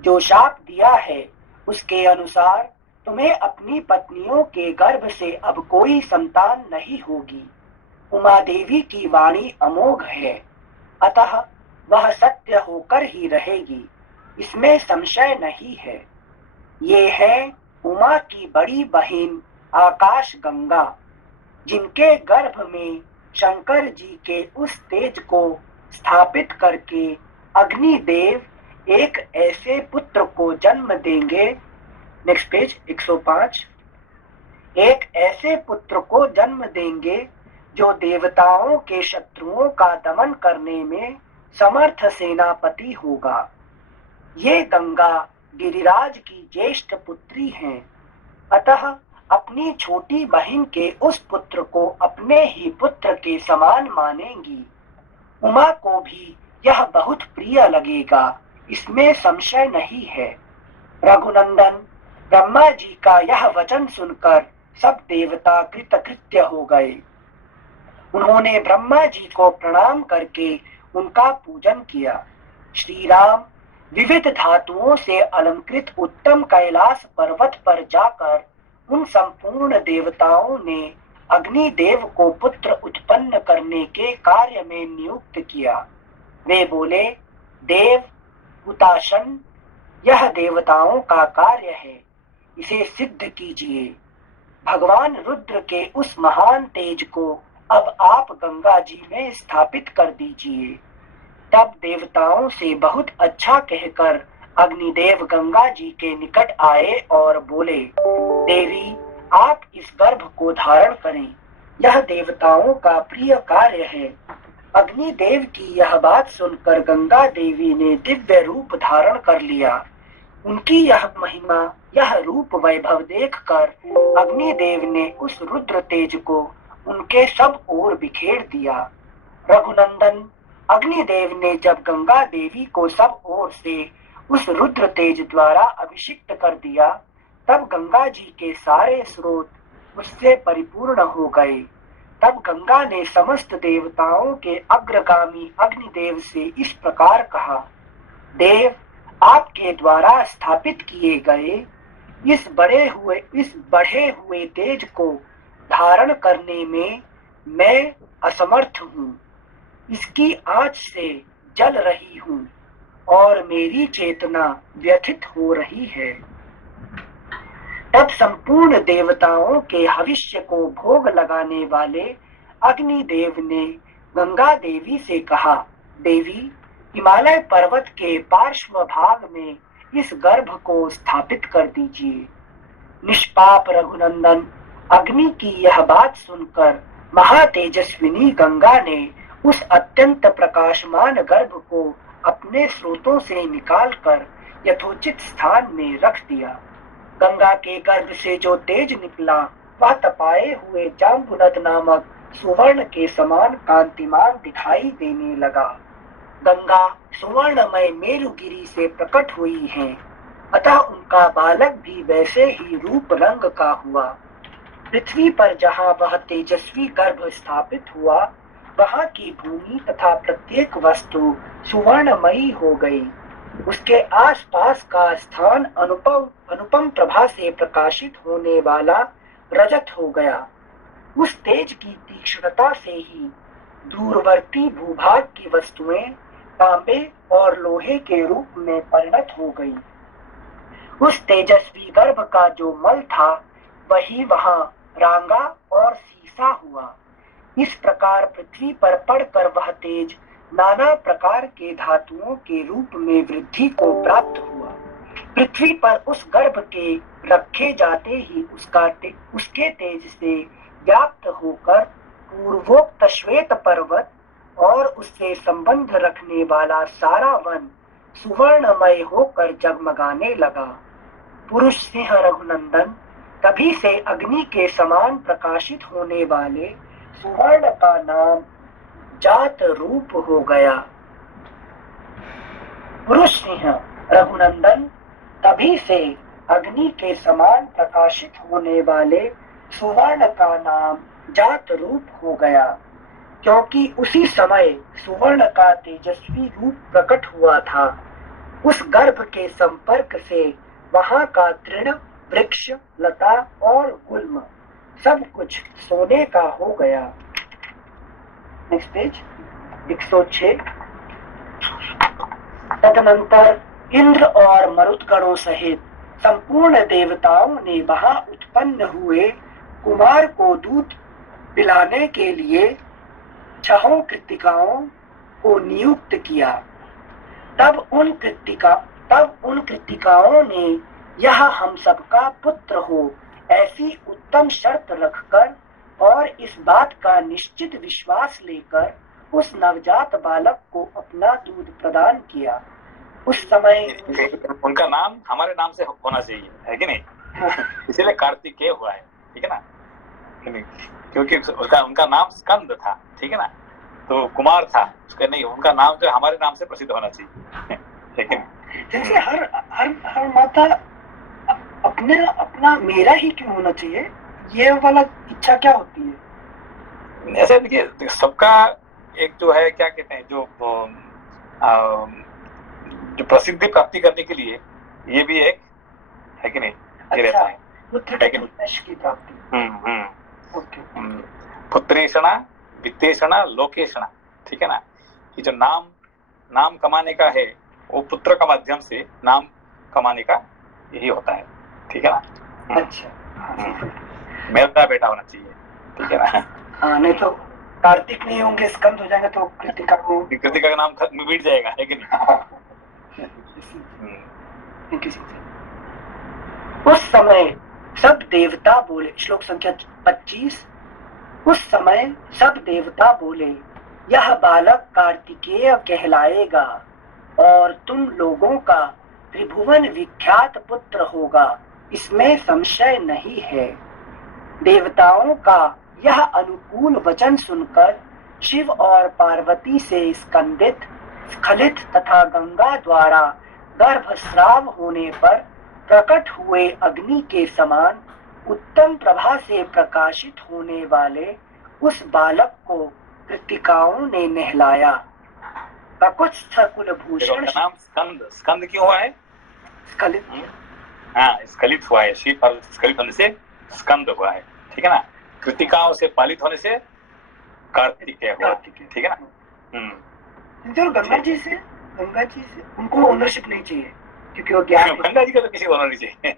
जो शाप दिया है उसके अनुसार तुम्हें अपनी पत्नियों के गर्भ से अब कोई संतान नहीं होगी। उमा देवी की वाणी अमोघ है, अतः वह सत्य होकर ही रहेगी, इसमें संशय नहीं है। ये है उमा की बड़ी बहन आकाश गंगा, जिनके गर्भ में शंकर जी के उस तेज को स्थापित करके अग्निदेव एक ऐसे पुत्र को जन्म देंगे। Next page 105। एक ऐसे पुत्र को जन्म देंगे जो देवताओं के शत्रुओं का दमन करने में समर्थ सेनापति होगा। ये गंगा गिरिराज की ज्येष्ठ पुत्री हैं, अतः अपनी छोटी बहन के उस पुत्र को अपने ही पुत्र के समान मानेंगी। उमा को भी यह बहुत प्रिय लगेगा, इसमें संशय नहीं है। रघुनंदन, ब्रह्मा जी का यह वचन सुनकर सब देवता कृतकृत्य हो गए। उन्होंने ब्रह्मा जी को प्रणाम करके उनका पूजन किया। श्री राम विविध धातुओं से अलंकृत उत्तम कैलाश पर्वत पर जाकर उन संपूर्ण देवताओं ने अग्निदेव को पुत्र उत्पन्न करने के कार्य में नियुक्त किया। वे बोले, देव हुताशन, यह देवताओं का कार्य है, इसे सिद्ध कीजिए। भगवान रुद्र के उस महान तेज को अब आप गंगा जी में स्थापित कर दीजिए। तब देवताओं से बहुत अच्छा कहकर अग्निदेव गंगा जी के निकट आए और बोले, देवी आप इस गर्भ को धारण करें, यह देवताओं का प्रिय कार्य है। अग्निदेव की यह बात सुनकर गंगा देवी ने दिव्य रूप धारण कर लिया। उनकी यह महिमा, यह रूप वैभव देखकर अग्निदेव ने उस रुद्र तेज को उनके सब ओर बिखेर दिया। रघुनंदन, अग्निदेव ने जब गंगा देवी को सब ओर से उस रुद्र तेज द्वारा अभिषिक्त कर दिया, तब गंगा जी के सारे स्रोत उससे परिपूर्ण हो गए। तब गंगा ने समस्त देवताओं के अग्रगामी अग्निदेव से इस प्रकार कहा, देव आपके द्वारा स्थापित किए गए इस बढ़े हुए तेज को धारण करने में मैं असमर्थ हूँ। इसकी आँच से जल रही हूँ और मेरी चेतना व्यथित हो रही है। तब संपूर्ण देवताओं के हविष्य को भोग लगाने वाले अग्निदेव ने गंगा देवी से कहा, देवी हिमालय पर्वत के पार्श्व भाग में इस गर्भ को स्थापित कर दीजिए। निष्पाप रघुनंदन, अग्नि की यह बात सुनकर महातेजस्विनी गंगा ने उस अत्यंत प्रकाशमान गर्भ को अपने स्रोतों से निकालकर यथोचित स्थान में रख दिया। गंगा के गर्भ से जो तेज निकला वह तपाए हुए जाम्बुनद नामक सुवर्ण के समान कांतिमान दिखाई देने लगा। गंगा सुवर्णमय मेरुगिरी से प्रकट हुई है, अतः उनका बालक भी वैसे ही रूप रंग का हुआ। पृथ्वी पर जहाँ वह तेजस्वी गर्भ स्थापित हुआ, वहाँ की भूमि तथा प्रत्येक वस्तु सुवर्णमयी हो गई। उसके आसपास का स्थान अनुपम प्रभा से प्रकाशित होने वाला रजत हो गया। उस तेज की तीक्ष्णता से ही दूरवर्ती भूभाग की वस्तुएं तांबे और लोहे के रूप में परिणत हो गई। उस तेजस्वी गर्भ का जो मल था वही वहां रांगा और सीसा हुआ। इस प्रकार पृथ्वी पर पड़कर वह तेज नाना प्रकार के धातुओं के रूप में वृद्धि को प्राप्त हुआ। पृथ्वी पर उस गर्भ के रखे जाते ही उसके तेज से व्याप्त होकर पूर्वोक्त श्वेत पर्वत और उससे संबंध रखने वाला सारा वन सुवर्णमय होकर जगमगाने लगा। पुरुष सिंह रघुनंदन, तभी से अग्नि के समान प्रकाशित होने वाले सुवर्ण का नाम जात रूप हो गया। पुरुष सिंह रघुनंदन, तभी से अग्नि के समान प्रकाशित होने वाले सुवर्ण का नाम जात रूप हो गया, क्योंकि उसी समय सुवर्ण का तेजस्वी रूप प्रकट हुआ था। उस गर्भ के संपर्क से वहां का तृण, वृक्ष, लता और गुल्म सब कुछ सोने का हो गया। Next page 106। तदनंतर इंद्र और मरुदगणों सहित संपूर्ण देवताओं ने वहां उत्पन्न हुए कुमार को दूध पिलाने के लिए 6 कृत्तिकाओं को नियुक्त किया। तब उन कृत्तिकाओं ने यह हम सबका पुत्र हो ऐसी उत्तम शर्त रखकर और इस बात का निश्चित विश्वास लेकर उस नवजात बालक को अपना दूध प्रदान किया। उस समय उनका नाम हमारे नाम से होना चाहिए, है कि नहीं? इसीलिए कार्तिकेय हुआ है, ठीक है ना? क्योंकि उनका नाम स्कंद था, ठीक है ना? तो कुमार था उसका, नहीं, उनका नाम जो हमारे नाम से प्रसिद्ध होना चाहिए, ठीक है? जैसे हर माता अपना मेरा ही क्यों होना चाहिए, ये वाला इच्छा क्या होती है? ऐसे देखिए, सबका एक जो है क्या कहते हैं, जो प्रसिद्धि प्राप्ति करने के लिए ये भी एक है कि नहीं? अच्छा, की प्राप्ति। पुत्रेषणा, वित्तेषणा, लोकेषणा, ठीक है ना? ये जो नाम कमाने का है वो पुत्र का माध्यम से नाम कमाने का यही होता है, ठीक है ना? अच्छा। मेरा बेटा होना चाहिए, ठीक है ना। हाँ, नहीं तो कार्तिक नहीं होंगे, स्कंद हो जाएंगे तो कृतिका का नाम मिट जाएगा, है कि नहीं। उस समय सब देवता बोले, श्लोक संख्या 25, उस समय सब देवता बोले, यह बालक कार्तिकेय कहलाएगा और तुम लोगों का त्रिभुवन विख्यात पुत्र होगा, इसमें संशय नहीं है। देवताओं का यह अनुकूल वचन सुनकर शिव और पार्वती से स्कंदित, स्खलित तथा गंगा द्वारा गर्भस्राव होने पर प्रकट हुए अग्नि के समान उत्तम प्रभा से प्रकाशित होने वाले उस बालक को कृतिकाओं ने नहलाया। ककुत्स्थ कुलभूषण, नाम स्कंद, स्कंद क्यों हुआ है? स्खलित, हाँ, स्खलित हुआ है, शिव पार्वती स्खलित होने से स्कंद हुआ है, ठीक है ना। कृतिकाओं से पालित होने से कार्तिकेय हुआ, ठीक है ना। गंगा जी से उनको ओनरशिप नहीं चाहिए, क्योंकि वो ज्ञान गंगा जी का तो किसी को नहीं चाहिए।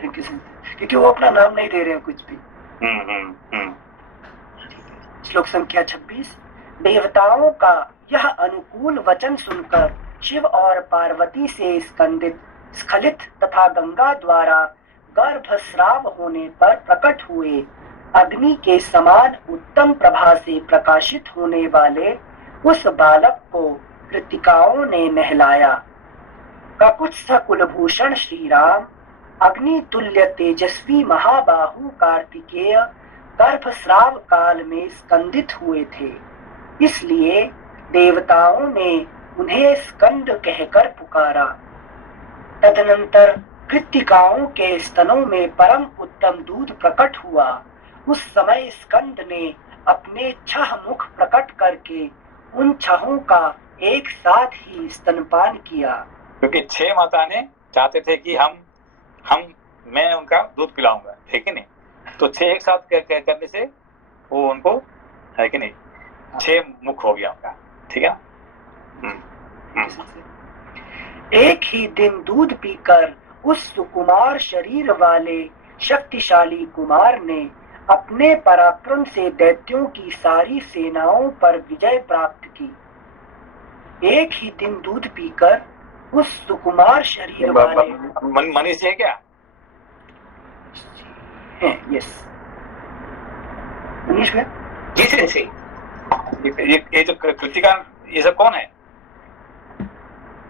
क्योंकि वो अपना नाम नहीं दे रहे हैं कुछ भी। श्लोक संख्या 26, देवताओं का यह अनुकूल वचन सुनकर शिव और पार्वती से स्कंदित, स्खलित तथा गंगा द्वारा गर्भस्राव होने पर प्रकट हुए अग्नि के समान उत्तम प्रभा से प्रकाशित होने वाले उस बालक को कृतिकाओं ने नहलाया। ककुत्स्थ कुलभूषण श्री राम, अग्नि तुल्य तेजस्वी महाबाहु कार्तिकेय गर्भस्राव काल में स्कंदित हुए थे, इसलिए देवताओं ने उन्हें स्कंद कहकर पुकारा। तदनंतर कृतिकाओं के स्तनों में परम उत्तम दूध प्रकट हुआ। उस समय स्कंद ने अपने 6 मुख प्रकट करके उन 6 का एक साथ ही स्तनपान किया, क्योंकि 6 माता ने चाहते थे कि मैं उनका दूध पिलाऊंगा, ठीक है नहीं। तो 6 एक साथ करने से वो उनको, है कि नहीं, 6 मुख हो गया उनका, ठीक है। एक ही दिन दूध पीकर उस सुकुमार शरीर वाले शक्तिशाली कुमार ने अपने पराक्रम से दैत्यों की सारी सेनाओं पर विजय प्राप्त की। एक ही दिन दूध पीकर उस सुकुमार शरीर वाले, मनीष जी है क्या? यस, मनीष में जी। ये जो कृतिका, ये सब कौन है?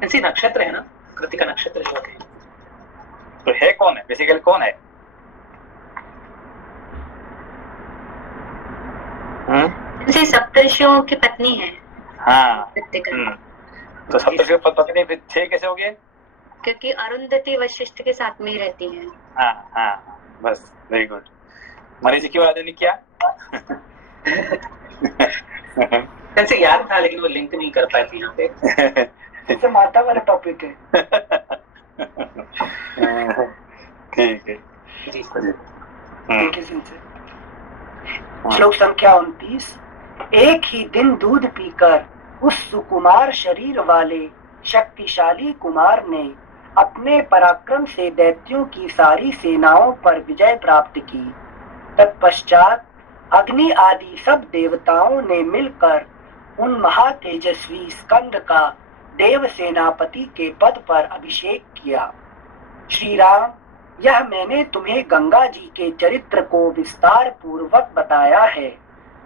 ऐसी नक्षत्र है ना, कृतिका नक्षत्र जो है। तो है कौन है बेसिकली, कौन है? सप्तर्षियों की पत्नी है। हाँ, तो सप्तर्षियों की पत्नी फिर 6 कैसे हो गए? क्योंकि अरुंधति वशिष्ठ के साथ में ही रहती है। हाँ, बस, वेरी गुड। मनीष जी क्यों नहीं किया? ऐसे याद था लेकिन वो लिंक नहीं कर पाई थी यहाँ पे। इससे माता वाला टॉपिक है। ठीक है जी। श्लोक संख्या 29, एक ही दिन दूध पीकर उस सुकुमार शरीर वाले शक्तिशाली कुमार ने अपने पराक्रम से दैत्यों की सारी सेनाओं पर विजय प्राप्त की। तत्पश्चात अग्नि आदि सब देवताओं ने मिलकर उन महातेजस्वी स्कंद का देव सेनापति के पद पर अभिषेक किया। श्री राम, यह मैंने तुम्हें गंगा जी के चरित्र को विस्तार पूर्वक बताया है,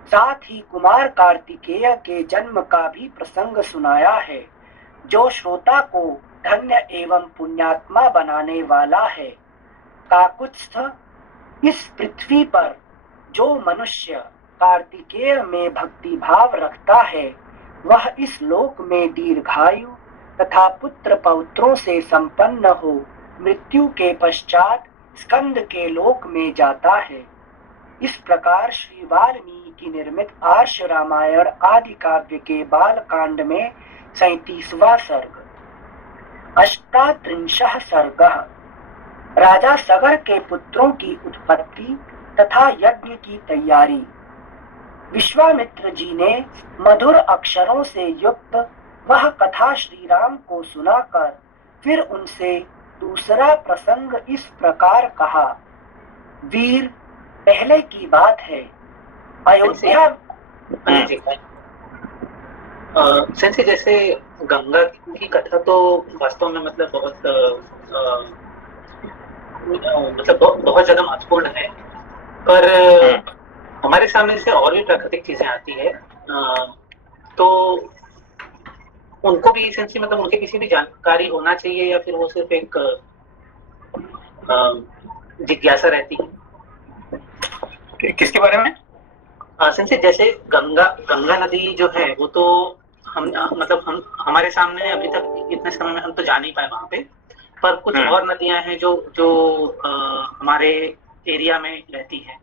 साथ ही कुमार कार्तिकेय के जन्म का भी प्रसंग सुनाया है, जो श्रोता को धन्य एवं पुण्यात्मा बनाने वाला है। काकुत्स्थ, इस पृथ्वी पर जो मनुष्य कार्तिकेय में भक्ति भाव रखता है, वह इस लोक में दीर्घायु तथा पुत्र पौत्रों से संपन्न हो मृत्यु के पश्चात स्कंद के लोक में जाता है। इस प्रकार श्री वाल्मीकि निर्मित आर्ष रामायण आदि काव्य के बाल कांड में 37वां सर्ग। 38 सर्ग। राजा सगर के पुत्रों की उत्पत्ति तथा यज्ञ की तैयारी। विश्वामित्र जी ने मधुर अक्षरों से युक्त वह कथा श्री राम को सुनाकर फिर उनसे दूसरा प्रसंग इस प्रकार कहा। वीर, पहले की बात है, अयोध्या। सेंसी, जैसे गंगा की कथा तो वास्तव में मतलब बहुत ज्यादा महत्वपूर्ण है, पर हमारे सामने जैसे और भी प्राकृतिक चीजें आती है, तो उनको भी सेंसी मतलब उनके किसी भी जानकारी होना चाहिए, या फिर वो सिर्फ एक जिज्ञासा रहती है? किसके बारे में? सेंसी, जैसे गंगा नदी जो है वो तो हम हमारे सामने अभी तक इतने समय में हम तो जा नहीं पाए वहां पे, पर कुछ और नदियां हैं जो जो हमारे एरिया में रहती हैं।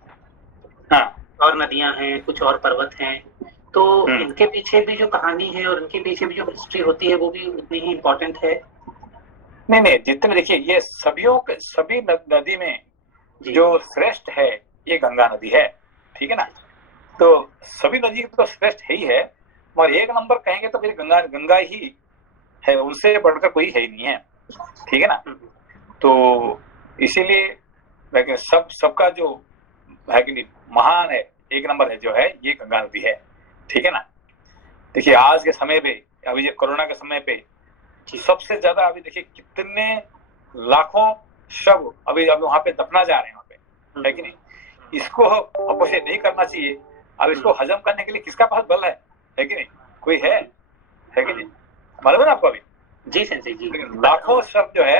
हाँ। और नदियां हैं, कुछ और पर्वत हैं, तो इनके पीछे भी जो कहानी है और इनके पीछे भी जो हिस्ट्री होती है वो भी उतनी ही इम्पोर्टेंट है। नहीं, जितने देखिए ये सभी नदी में जो श्रेष्ठ है ये गंगा नदी है, ठीक है ना। तो सभी नदी तो श्रेष्ठ ही है, और एक नंबर कहेंगे तो फिर गंगा ही है, उनसे बढ़कर कोई है ही नहीं है, ठीक है ना। तो इसीलिए सबका जो है कि नहीं महान है, एक नंबर है जो है ये गंगा नदी है, ठीक है ना। देखिए आज के समय पे, अभी ये कोरोना के समय पे सबसे ज्यादा अभी देखिए कितने लाखों शव अभी वहां पे दफना जा रहे हैं वहां पे, है कि नहीं। इसको अवश्य नहीं करना चाहिए। अब इसको हजम करने के लिए किसका पास बल है कि नहीं, कोई है कि नहीं, मालूम है ना आपको? अभी जी सेंसी जी, लाखों शव जो है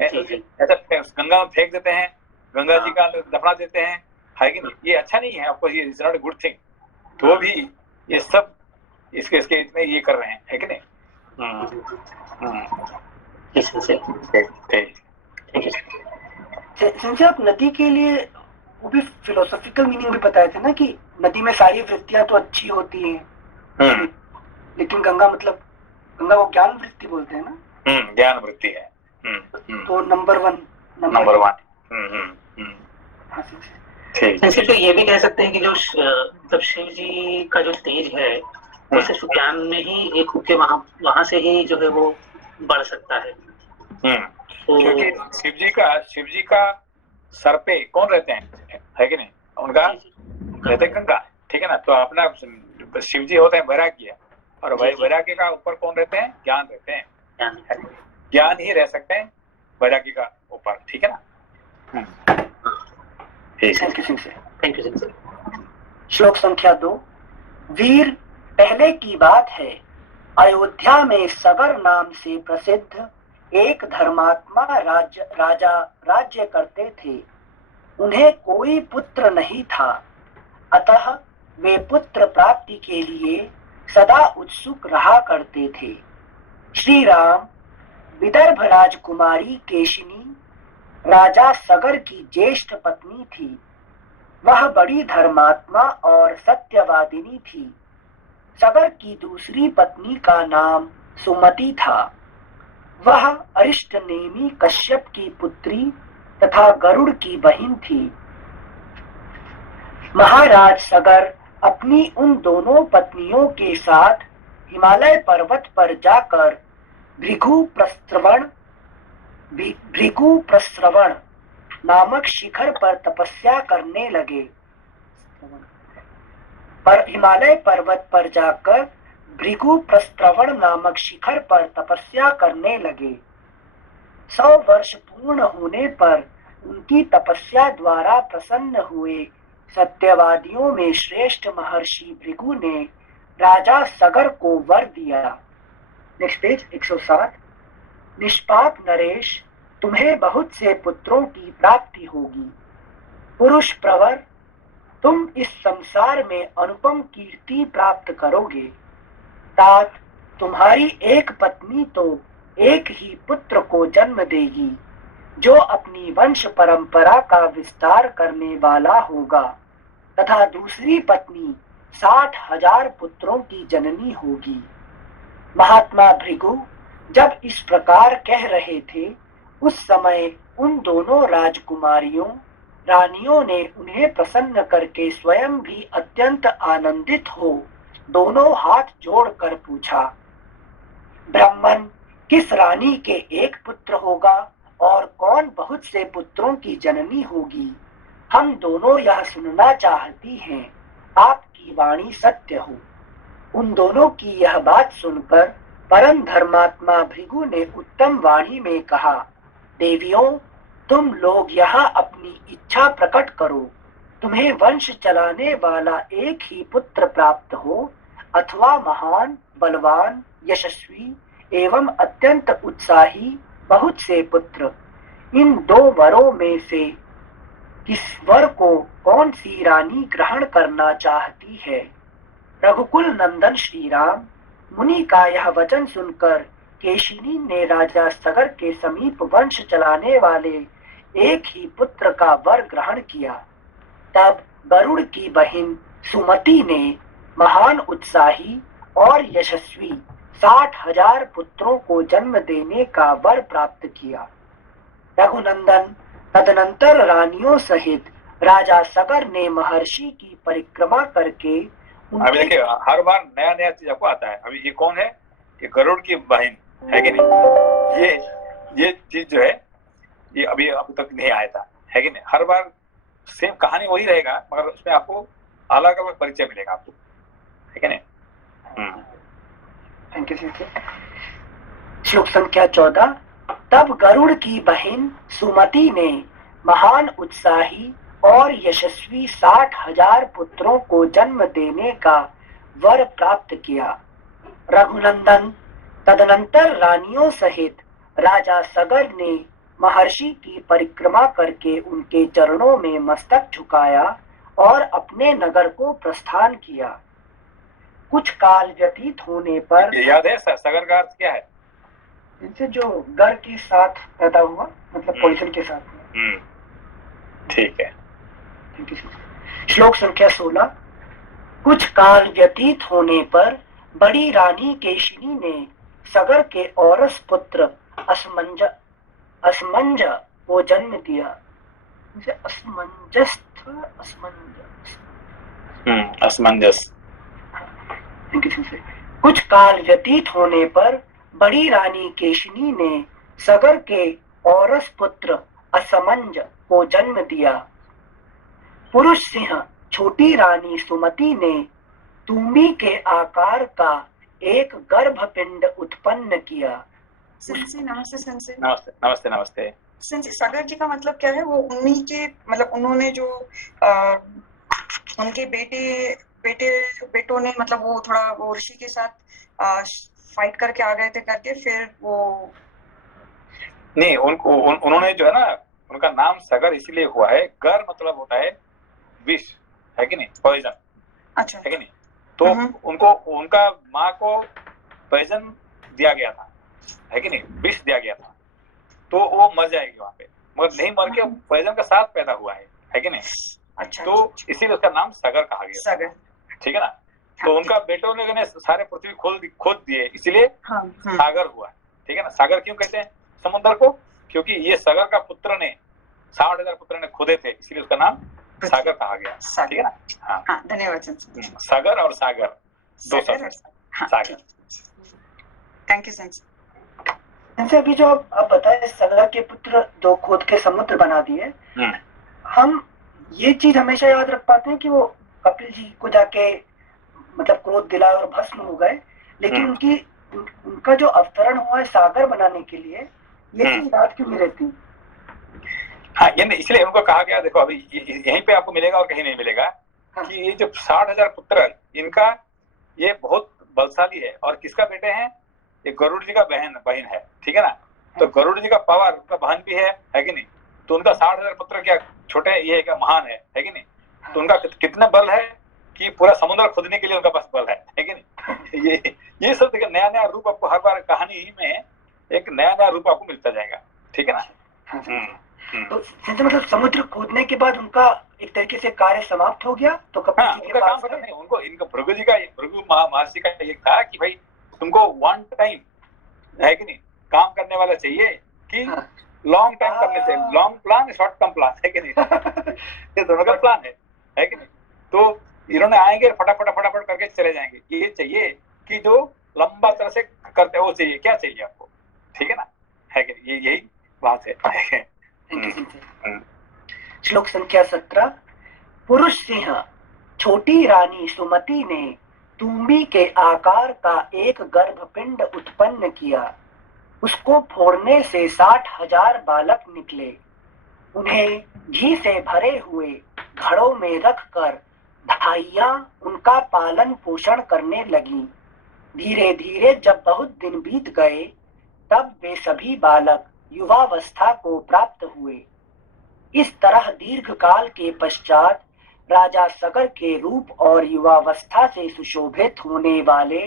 ऐसा गंगा में फेंक देते हैं, गंगा जी का दफना देते हैं, है कि नहीं। ये अच्छा नहीं है, आपको ये is not a good thing. तो भी ये सब इसके इतने ये कर रहे हैं, है कि नहीं। संजय, आप नदी के लिए वो भी फिलोसॉफिकल मीनिंग भी बताए थे ना, कि नदी में सारी वृत्तियां तो अच्छी होती हैं, लेकिन गंगा वो ज्ञान वृत्ति बोलते हैं ना। ज्ञान वृत्ति है। तो नंबर वन। तो ये भी कह सकते हैं कि जो मतलब शिव जी का जो तेज है वो सिर्फ ज्ञान में ही एक होके वहां से ही जो है वो बढ़ सकता है। क्योंकि शिव जी का सर पे कौन रहते हैं, है कि नहीं, उनका रहते गंगा, ठीक है ना। तो अपना शिव जी होते हैं वैराग्य, और वैराग्य का ऊपर कौन रहते हैं, ज्ञान रहते हैं। ज्ञान ही रह सकते हैं वैराग्य का ऊपर, ठीक है ना। Thank you sir. श्लोक संख्या 2। वीर, पहले की बात है, अयोध्या में सगर नाम से प्रसिद्ध एक धर्मात्मा राजा राज्य करते थे। उन्हें कोई पुत्र नहीं था, अतः वे पुत्र प्राप्ति के लिए सदा उत्सुक रहा करते थे। श्री राम विदर्भ राजकुमारी केशिनी राजा सगर की ज्येष्ठ पत्नी थी। वह बड़ी धर्मात्मा और सत्यवादिनी थी। सगर की दूसरी पत्नी का नाम सुमति था। वह अरिष्टनेमी कश्यप की पुत्री तथा गरुड़ की बहन थी। महाराज सगर अपनी उन दोनों पत्नियों के साथ हिमालय पर्वत पर जाकर भृगु प्रस्रवण नामक शिखर पर तपस्या करने लगे। पर हिमालय पर्वत पर जाकर भृगु प्रस्रवण नामक शिखर पर तपस्या करने लगे। 100 वर्ष पूर्ण होने पर उनकी तपस्या द्वारा प्रसन्न हुए सत्यवादियों में श्रेष्ठ महर्षि भृगु ने राजा सगर को वर दिया। Next page 107। निष्पाप नरेश, तुम्हें बहुत से पुत्रों की प्राप्ति होगी। पुरुष प्रवर, तुम इस संसार में अनुपम कीर्ति प्राप्त करोगे। तात, तुम्हारी एक पत्नी तो एक ही पुत्र को जन्म देगी, जो अपनी वंश परंपरा का विस्तार करने वाला होगा, तथा दूसरी पत्नी 60,000 पुत्रों की जननी होगी। महात्मा भृगु जब इस प्रकार कह रहे थे, उस समय उन दोनों रानियों ने उन्हें प्रसन्न करके स्वयं भी अत्यंत आनंदित हो दोनों हाथ जोड़कर पूछा, ब्राह्मण, किस रानी के एक पुत्र होगा और कौन बहुत से पुत्रों की जननी होगी? हम दोनों यह सुनना चाहती हैं, आपकी वाणी सत्य हो। उन दोनों की यह बात सुनकर परम धर्मात्मा भृगु ने उत्तम वाणी में कहा, देवियों, तुम लोग यहाँ अपनी इच्छा प्रकट करो। तुम्हें वंश चलाने वाला एक ही पुत्र प्राप्त हो अथवा महान, बलवान, यशस्वी एवं अत्यंत उत्साही बहुत से पुत्र। इन दो वरों में से किस वर को कौन सी रानी ग्रहण करना चाहती है? रघुकुल नंदन श्री राम मुनि का यह वचन सुनकर केशिनी ने राजा सगर के समीप वंश चलाने वाले एक ही पुत्र का वर ग्रहण किया। तब गरुड़ की बहन सुमति ने महान, उत्साही और यशस्वी 60,000 पुत्रों को जन्म देने का वर प्राप्त किया। रघुनंदन तदनंतर रानियों सहित राजा सगर ने महर्षि की परिक्रमा करके अभी देखिए, हर बार नया नया चीज आपको आता है। अभी ये कौन है? ये गरुड़ की बहन है कि नहीं? ये चीज जो है ये अभी तक नहीं आया था, है कि नहीं? हर बार सेम कहानी वही रहेगा, मगर उसमें आपको अलग अलग परिचय मिलेगा आपको, है कि नहीं? Thank you. श्लोक संख्या 14। तब गरुड़ की बहन सुमति ने महान, उत्साही और यशस्वी 60,000 पुत्रों को जन्म देने का वर प्राप्त किया। रघुनंदन तदनंतर रानियों सहित राजा सगर ने महर्षि की परिक्रमा करके उनके चरणों में मस्तक झुकाया और अपने नगर को प्रस्थान किया। कुछ काल व्यतीत होने पर, याद है सगर का अर्थ क्या है? इनसे जो गर के साथ पैदा हुआ, मतलब पॉइजन के साथ। ठीक है। श्लोक संख्या 16। कुछ काल व्यतीत होने पर बड़ी रानी केशिनी ने सगर के औरस पुत्र असमंज को जन्म दिया। असमंजस। कुछ काल व्यतीत होने पर बड़ी रानी केशिनी ने सगर के औरस पुत्र असमंज को जन्म दिया। पुरुष सिंह छोटी रानी सुमति ने तुम्बी के आकार का एक गर्भपिंड उत्पन्न किया। नमस्ते सेंसे। नमस्ते नमस्ते नमस्ते। सेंसे, सागर जी का मतलब क्या है? वो उन्हीं के मतलब उन्होंने जो उनके बेटों ने मतलब वो थोड़ा वो ऋषि के साथ फाइट करके आ गए थे करके, फिर वो नहीं, उन्होंने जो है ना, उनका नाम सगर इसलिए हुआ है, गर मतलब होता है विष, है कि नहीं? पॉइजन। अच्छा, है कि नहीं? तो उनको उनका माँ को पॉइजन दिया गया था, है कि नहीं? विष दिया गया था, तो वो मर जाएगी वहां पे, मगर नहीं मर के पॉइजन के साथ पैदा हुआ है कि नहीं? अच्छा, तो इसीलिए उसका नाम सगर कहा गया। सगर, ठीक है ना? तो उनका बेटों ने सारे पृथ्वी खोद दिए, इसीलिए सागर हुआ। ठीक है ना? सागर क्यों कहते हैं समुद्र को? क्योंकि ये सगर का पुत्र ने 60,000 पुत्र ने खोदे थे, इसलिए उसका नाम सागर कहा गया। ठीक है ना? हाँ, धन्यवाद। सागर और सागर दो शब्द। सागर। Thank you sense. अभी जो आप बताए सगर के पुत्र दो खोद के समुद्र बना दिए, हम ये चीज हमेशा याद रख पाते हैं कि वो कपिल जी को जाके मतलब क्रोध दिला और भस्म हो गए, लेकिन उनका जो अवतरण हुआ है सागर बनाने के लिए, ये चीज याद क्यों नहीं रहती? हाँ, ये इसलिए उनको कहा गया। देखो, अभी यहीं पे आपको मिलेगा और कहीं नहीं मिलेगा। कि ये जो 60,000 पुत्र, इनका ये बहुत बलशाली है। और किसका बेटे हैं? ये गरुड़ जी का बहन है। ठीक है ना? तो गरुड़ जी का पावर उनका बहन भी है कि नहीं? तो उनका 60,000 पुत्र क्या छोटे ये है क्या महान है कि नहीं? तो उनका कितना बल है कि पूरा समुद्र खोदने के लिए उनका पास बल है कि नहीं? ये सब देखिए, नया नया रूप आपको हर बार कहानी में एक नया नया रूप आपको मिलता जाएगा। ठीक है ना? तो मतलब समुद्र खोदने के बाद उनका एक तरीके से कार्य समाप्त हो गया। तो उनका काम खत्म नहीं। उनको इनका भृगु महर्षि का ये था कि भाई तुमको वन टाइम, है कि नहीं, काम करने वाला चाहिए कि लॉन्ग टाइम करने से। Long plan, short term plan, है कि नहीं? ये दोनों का प्लान है कि नहीं? तो इन्होंने आएंगे फटाफट करके चले जाएंगे। ये चाहिए कि जो लंबा तरह से करते वो चाहिए। क्या चाहिए आपको? ठीक है ना? है कि यही बात है। श्लोक संख्या 17। पुरुष सिंह छोटी रानी सुमति ने तुम्बी के आकार का एक गर्भपिंड उत्पन्न किया। उसको फोड़ने से 60,000 बालक निकले। उन्हें घी से भरे हुए घड़ों में रखकर धाइयां उनका पालन पोषण करने लगी। धीरे धीरे जब बहुत दिन बीत गए तब वे सभी बालक युवावस्था को प्राप्त हुए। इस तरह दीर्घ काल के पश्चात राजा सगर के रूप और युवावस्था से सुशोभित होने वाले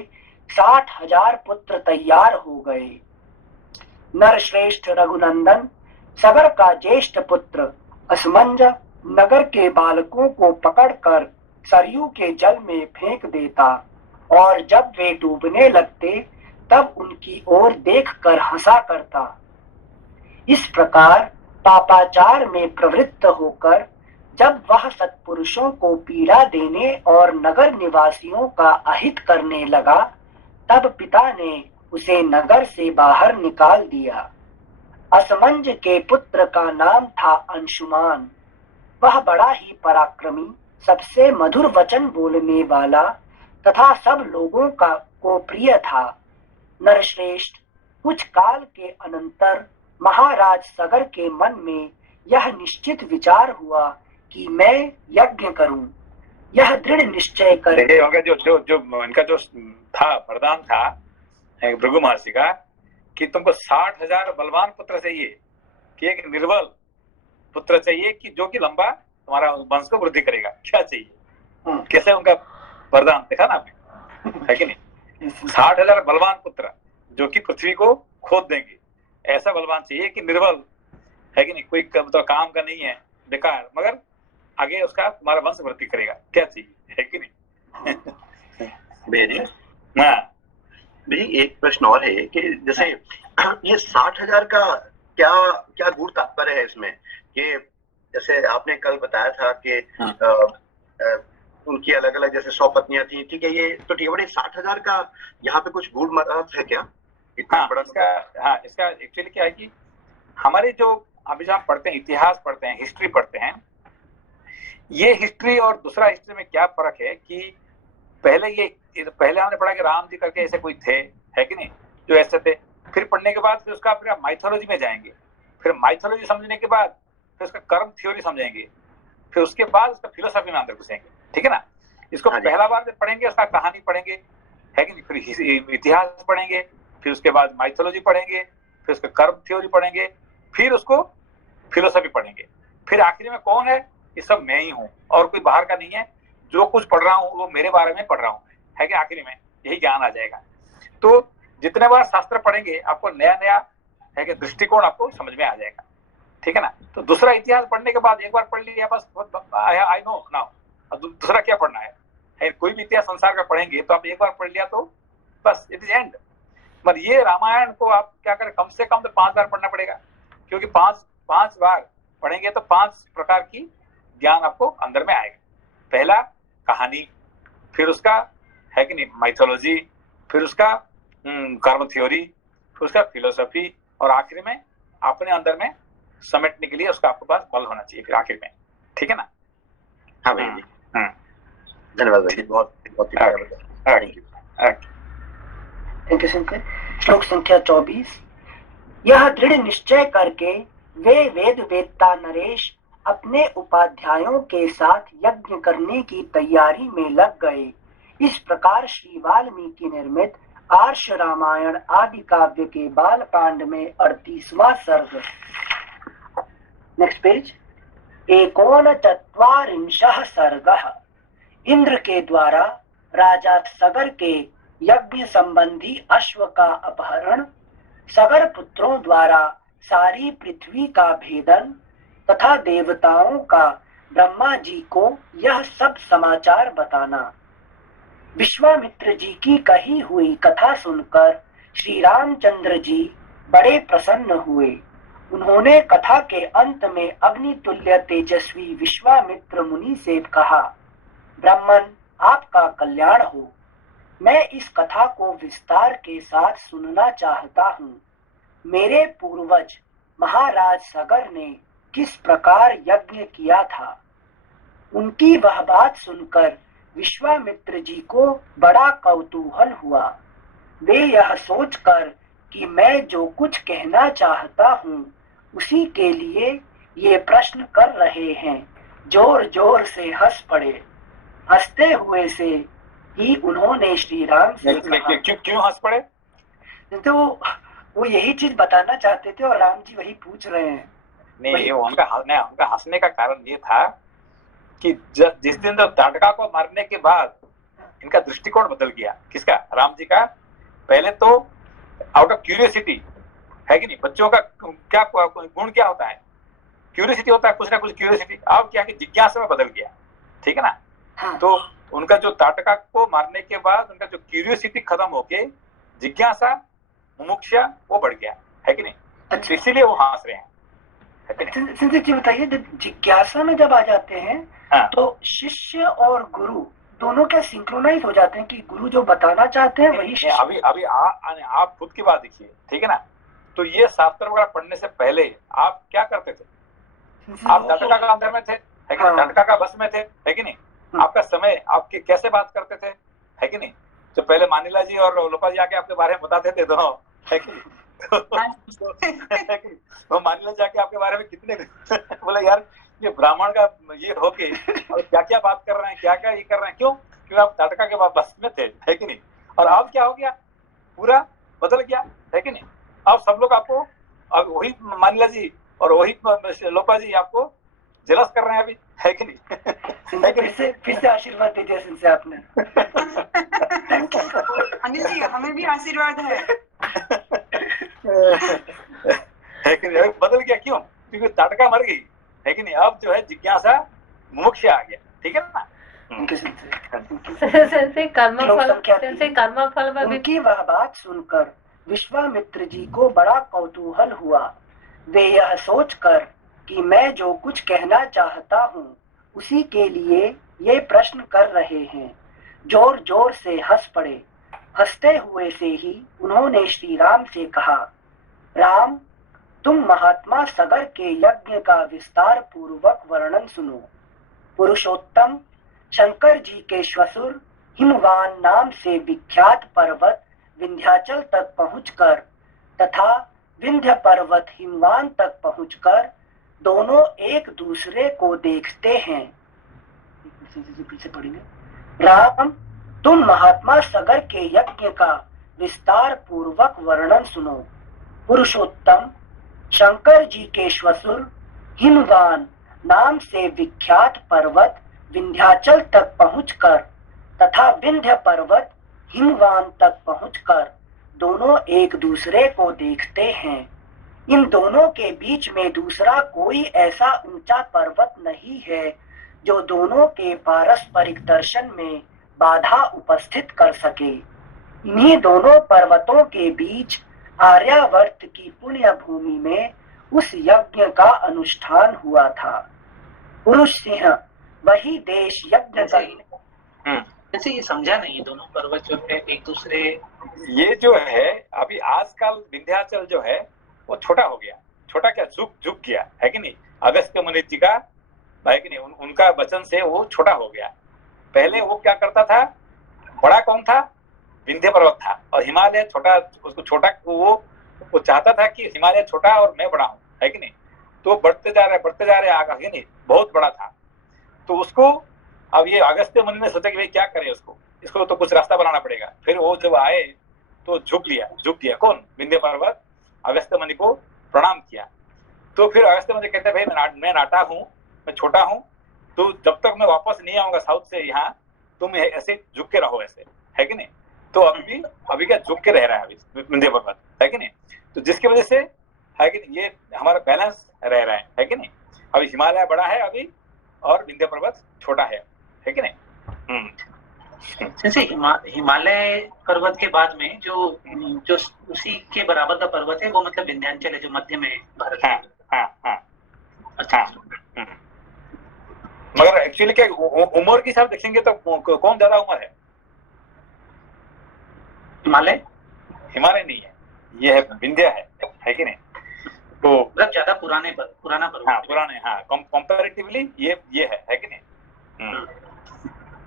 60,000 पुत्र तैयार हो गए। नरश्रेष्ठ रघुनंदन सगर का ज्येष्ठ पुत्र असमंज नगर के बालकों को पकड़कर सरयू के जल में फेंक देता और जब वे डूबने लगते तब उनकी ओर देखकर हंसा करता। इस प्रकार पापाचार में प्रवृत्त होकर जब वह सत्पुरुषों को पीड़ा देने और नगर निवासियों का अहित करने लगा तब पिता ने उसे नगर से बाहर निकाल दिया। असमंज के पुत्र का नाम था अंशुमान। वह बड़ा ही पराक्रमी, सबसे मधुर वचन बोलने वाला तथा सब लोगों को प्रिय था। नरश्रेष्ठ कुछ काल के अनंतर महाराज सगर के मन में यह निश्चित विचार हुआ कि मैं यज्ञ करूं। यह दृढ़ निश्चय कर इनका जो था वरदान था भृगु महर्षि का कि तुमको 60,000 बलवान पुत्र चाहिए कि एक निर्बल पुत्र चाहिए कि जो कि लंबा तुम्हारा वंश को वृद्धि करेगा। क्या चाहिए? कैसे उनका वरदान देखा ना आपने, है कि नहीं? 60,000 बलवान पुत्र जो कि पृथ्वी को खोद देंगे, ऐसा बलवान चाहिए कि निर्बल, है कि नहीं, कोई तो काम का नहीं है, बेकार, मगर आगे उसका तुम्हारा वंश वृद्धि करेगा। क्या चाहिए, है कि नहीं? भाई एक प्रश्न और है कि जैसे ये 60,000 का क्या क्या गुण तात्पर्य है इसमें कि जैसे आपने कल बताया था कि उनकी अलग अलग जैसे 100 पत्नियां थी, ठीक है, ये तो ठीक है, बट 60,000 का यहाँ पे कुछ गुण अर्थ है क्या? इतना बड़ा इसका एक्चुअली क्या है कि हमारे जो अभी जब हम पढ़ते हैं, इतिहास पढ़ते हैं, हिस्ट्री पढ़ते हैं, ये हिस्ट्री और दूसरा हिस्ट्री में क्या फर्क है कि पहले हमने पढ़ा कि राम जी करके ऐसे कोई थे, है कि नहीं, जो ऐसे थे। फिर पढ़ने के बाद फिर उसका फिर माइथोलॉजी में जाएंगे, फिर माइथोलॉजी समझने के बाद फिर उसका कर्म थ्योरी समझेंगे, फिर उसके बाद उसका फिलोसफी में अंदर घुसेंगे, ठीक है ना। इसको पहला बार जब पढ़ेंगे उसका कहानी पढ़ेंगे, है कि नहीं, फिर इतिहास पढ़ेंगे, फिर उसके बाद माइथोलॉजी पढ़ेंगे, फिर उसका कर्म थ्योरी पढ़ेंगे, फिर उसको फिलोसफी पढ़ेंगे, फिर आखिरी में कौन है, ये सब मैं ही हूँ और कोई बाहर का नहीं है, जो कुछ पढ़ रहा हूँ वो मेरे बारे में पढ़ रहा हूँ, है कि आखिरी में यही ज्ञान आ जाएगा। तो जितने बार शास्त्र पढ़ेंगे आपको नया नया है कि दृष्टिकोण आपको समझ में आ जाएगा, ठीक है ना। तो दूसरा इतिहास पढ़ने के बाद एक बार पढ़ लिया बस, आई नो नाउ, दूसरा क्या पढ़ना है, कोई भी इतिहास संसार का पढ़ेंगे तो आप एक बार पढ़ लिया तो बस इट इज एंड। मगर ये रामायण को आप क्या करें, कम से कम तो 5 बार पढ़ना पड़ेगा, क्योंकि 5 बार पढ़ेंगे तो 5 प्रकार की ज्ञान आपको अंदर में आएगा। पहला कहानी, फिर उसका है कि नहीं माइथोलॉजी, फिर उसका कर्म थ्योरी, फिर उसका फिलोसफी, और आखिर में अपने अंदर में समेटने के लिए उसका आपके पास बल होना चाहिए फिर आखिर में, ठीक है ना। हाँ भाई जी, धन्यवाद भाई, बहुत बहुत थैंक यू शंकर। श्लोक संख्या 24। यह दृढ़ निश्चय करके वे वेद वेदता नरेश अपने उपाध्यायों के साथ यज्ञ करने की तैयारी में लग गए। इस प्रकार श्री वाल्मीकि निर्मित आर्ष रामायण आदि काव्य के बाल कांड में 38वां सर्ग। Next page. 39 सर्गः। इंद्र के द्वारा राजा सगर के यज्ञ संबंधी अश्व का अपहरण, सगर पुत्रों द्वारा सारी पृथ्वी का भेदन तथा देवताओं का ब्रह्मा जी को यह सब समाचार बताना। विश्वामित्र जी की कही हुई कथा सुनकर श्री रामचंद्र जी बड़े प्रसन्न हुए। उन्होंने कथा के अंत में अग्नि तुल्य तेजस्वी विश्वामित्र मुनि से कहा, ब्राह्मण आपका कल्याण हो। मैं इस कथा को विस्तार के साथ सुनना चाहता हूँ। मेरे पूर्वज महाराज सगर ने किस प्रकार यज्ञ किया था। उनकी वह बात सुनकर विश्वामित्र जी को बड़ा कौतूहल हुआ। वे यह सोचकर कि मैं जो कुछ कहना चाहता हूँ उसी के लिए ये प्रश्न कर रहे हैं, जोर जोर से हंस पड़े। हंसते हुए से ही उन्होंने श्री राम से कहा, क्यों हंस पड़े? तो वो यही चीज बताना चाहते थे और राम जी वही पूछ रहे हैं। नहीं, उनका हंसने का कारण ये था कि जिस दिन तो ताटका को मारने के बाद इनका दृष्टिकोण बदल गया। किसका? राम जी का। पहले तो आउट ऑफ क्यूरियोसिटी, है कि नहीं, बच्चों का क्या गुण क्या होता है? क्यूरियोसिटी होता है, कुछ ना कुछ क्यूरियोसिटी। अब क्या कि जिज्ञासा में बदल गया, ठीक है ना। हाँ। तो उनका जो ताटका को मारने के बाद उनका जो क्यूरियोसिटी खत्म होके जिज्ञासा, मुमुक्षा वो बढ़ गया, है कि नहीं। अच्छा। इसीलिए वो हंस रहे हैं। संजय जी बताइए, जिज्ञासा में जब आ जाते हैं हाँ। तो शिष्य और गुरु दोनों क्या सिंक्रोनाइज हो जाते हैं कि गुरु जो बताना चाहते हैं वही शिष्य? अभी आप खुद की बात देखिए, ठीक है ना। तो ये शास्त्र वगैरह पढ़ने से पहले आप क्या करते थे? आप ताटका का अंदर में थे, है कि नहीं, ताटका का बस में थे, है कि नहीं। आपका समय आपके कैसे बात करते थे, है कि नहीं। तो पहले मानिला जी और लोपा जी आके आपके बारे में बताते थे दोनों, है कि नहीं। तो मानिला जाके आपके बारे में कितने बोले यार ये ब्राह्मण का ये होके और क्या क्या बात कर रहे हैं, क्या क्या ये कर रहे हैं, क्यों? क्योंकि आप ताटका के बस में थे, है कि नहीं। और अब क्या हो गया, पूरा बदल गया, है कि नहीं। अब सब लोग आपको, अब वही मानिला जी और वही लोपा जी आपको जलस कर रहे हैं अभी, है कि नहीं। है कि फिर से आशीर्वाद दीजिए सिंसे आपने। अनिल जी हमें भी आशीर्वाद है। है कि नहीं। बदल गया, क्यों? क्योंकि ताटका मर गई, है कि नहीं। अब जो है जिज्ञासा, मुमुक्ष आ गया, ठीक है ना। उनकी वह बात सुनकर विश्वामित्र जी को बड़ा कौतूहल हुआ। वे यह सोचकर कि मैं जो कुछ कहना चाहता हूँ उसी के लिए ये प्रश्न कर रहे हैं, जोर जोर से हंस पड़े। हंसते हुए से ही उन्होंने श्री राम से कहा, राम, तुम महात्मा सगर के यज्ञ का विस्तार पूर्वक वर्णन सुनो। पुरुषोत्तम शंकर जी के श्वशुर हिमवान नाम से विख्यात पर्वत विंध्याचल तक पहुंचकर तथा विंध्य पर्वत हिमवान तक पहुंचकर दोनों एक दूसरे को देखते हैं। पीछे पढ़ेंगे। राम, तुम महात्मा सगर के यज्ञ का विस्तार पूर्वक वर्णन सुनो। पुरुषोत्तम शंकर जी के श्वशुर हिमवान नाम से विख्यात पर्वत विंध्याचल तक पहुंचकर तथा विंध्य पर्वत हिमवान तक पहुंचकर दोनों एक दूसरे को देखते हैं। इन दोनों के बीच में दूसरा कोई ऐसा ऊंचा पर्वत नहीं है जो दोनों के पारस्परिक दर्शन में बाधा उपस्थित कर सके। इन्हीं दोनों पर्वतों के बीच आर्यावर्त की पुण्य भूमि में उस यज्ञ का अनुष्ठान हुआ था। पुरुष सिंह वही देश यज्ञ जैसे ये समझा नहीं, दोनों पर्वत जो है एक दूसरे, ये जो है अभी आजकल विंध्याचल जो है वो छोटा हो गया। छोटा क्या, झुक गया, है कि नहीं। अगस्त्य मुनि जी का, है कि नहीं, उनका वचन से वो छोटा हो गया। पहले वो क्या करता था, बड़ा कौन था? विंध्य पर्वत था, और हिमालय छोटा, उसको छोटा वो चाहता था कि हिमालय छोटा और मैं बड़ा हूँ, है कि नहीं। तो बढ़ते जा रहे आगे, नहीं, बहुत बड़ा था। तो उसको अब ये अगस्त्य मुनि ने सोचा कि भाई क्या करे, इसको तो कुछ रास्ता बनाना पड़ेगा। फिर वो जब आए तो झुक गया कौन? विंध्य पर्वत अगस्त्य मुनि को प्रणाम किया। तो फिर अगस्त्य मुनि कहते भाई मैं नाटा हूँ, मैं छोटा हूँ, तो जब तक मैं वापस नहीं आऊंगा साउथ से यहाँ, तुम ऐसे झुक के रहो ऐसे, है कि नहीं। तो अभी क्या झुक के रह रहा है अभी विंध्य पर्वत, है कि नहीं। तो जिसकी वजह से, है कि नहीं, ये हमारा बैलेंस रह रहा है कि नहीं। अभी हिमालय बड़ा है अभी और विंध्य पर्वत छोटा है कि नहीं। जैसे हिमालय पर्वत के बाद में जो उसी के बराबर का पर्वत है वो मतलब विंध्याचल है, जो मध्य में भारत है। हाँ। अच्छा। मगर एक्चुअली क्या उम्र के हिसाब देखेंगे तो कौन ज्यादा उम्र है? हिमालय नहीं है, ये है विंध्य है कि नहीं। तो मतलब ज्यादा पुराना पर्वत। हाँ पुराने, हाँ कंपैरेटिवली ये है कि नहीं?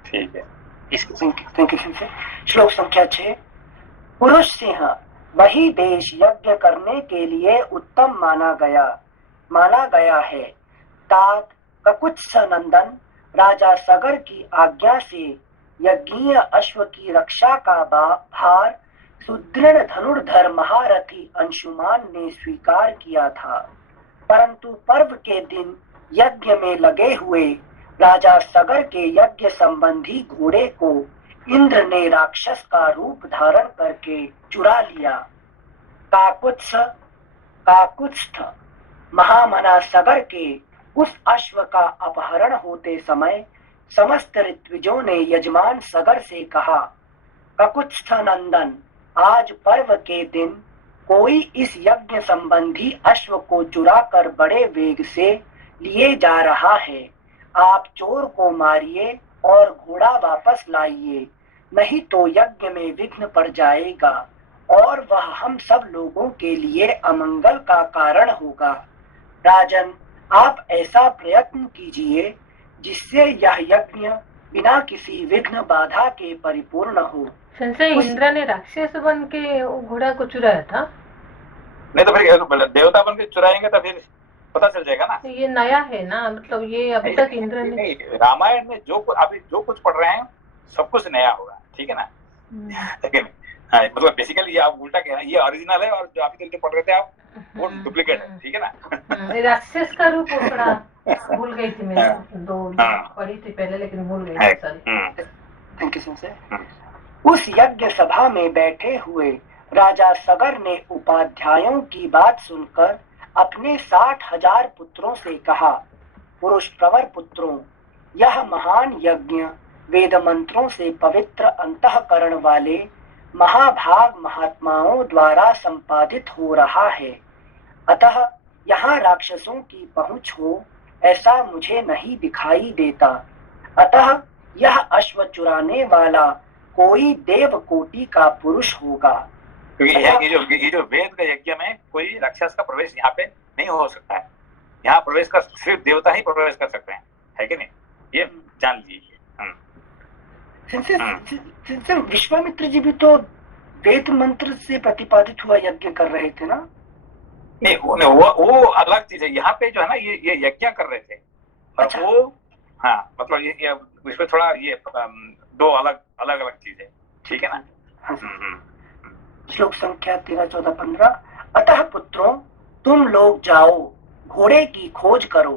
ठीक है। Thank you sir. श्लोक संख्या 6। पुरुष सिंह वही देश यज्ञ करने के लिए उत्तम माना गया है। तात ककुत्स नंदन राजा सगर की आज्ञा से यज्ञीय अश्व की रक्षा का भार सुदृढ़ धनुर्धर महारथी अंशुमान ने स्वीकार किया था, परंतु पर्व के दिन यज्ञ में लगे हुए राजा सगर के यज्ञ संबंधी घोड़े को इंद्र ने राक्षस का रूप धारण करके चुरा लिया। काकुत्स्थ महामना सगर के उस अश्व का अपहरण होते समय समस्त ऋत्विजों ने यजमान सगर से कहा, ककुत्स्थ नंदन, आज पर्व के दिन कोई इस यज्ञ संबंधी अश्व को चुरा कर बड़े वेग से लिए जा रहा है। आप चोर को मारिए और घोड़ा वापस लाइए, नहीं तो यज्ञ में विघ्न पड़ जाएगा और वह हम सब लोगों के लिए अमंगल का कारण होगा। राजन, आप ऐसा प्रयत्न कीजिए जिससे यह यज्ञ बिना किसी विघ्न बाधा के परिपूर्ण हो। इंद्र ने राक्षस बन के घोड़ा को चुराया था? नहीं तो फिर देवता बन के चुराएंगे तो फिर पता चल जाएगा ना। ये नया है ना, मतलब ये अभी तक इंद्र ने रामायण में अभी जो कुछ पढ़ रहे हैं सब कुछ नया होगा, ठीक है ना? लेकिन हाँ, मतलब बेसिकली ये आप उल्टा कह रहे हैं, ये ओरिजिनल है और जो अभी तक जो पढ़ रहे थे आप वो डुप्लीकेट है, ठीक है ना? राक्षस का रूप थोड़ा भूल गई थी मैं, दो पढ़ी थी पहले लेकिन भूल गई थी। Thank you sir. उस यज्ञ सभा में बैठे हुए राजा सगर ने उपाध्यायों की बात सुनकर अपने 60,000 पुत्रों से कहा, पुरुष प्रवर पुत्रों, यह महान यज्ञ वेद मंत्रों से पवित्र अंतःकरण वाले महाभाग महात्माओं द्वारा संपादित हो रहा है, अतः यहाँ राक्षसों की पहुंच हो ऐसा मुझे नहीं दिखाई देता। अतः यह अश्व चुराने वाला कोई देव कोटि का पुरुष होगा। क्योंकि ये जो वेद के यज्ञ में कोई राक्षस का प्रवेश यहाँ पे नहीं हो सकता है। यहाँ प्रवेश का सिर्फ देवता ही प्रवेश कर सकते हैं, है कि नहीं? ये जान लीजिए। विश्वामित्र जी भी तो वेद मंत्र से प्रतिपादित हुआ यज्ञ कर रहे थे ना? नहीं, वो अलग चीज है। यहाँ पे जो है ना ये यज्ञ कर रहे थे। अच्छा। वो हाँ, मतलब ये इसमें थोड़ा ये दो अलग चीज है, ठीक है ना? श्लोक संख्या 13, 14, 15। अतः पुत्रों, तुम लोग जाओ, घोड़े की खोज करो,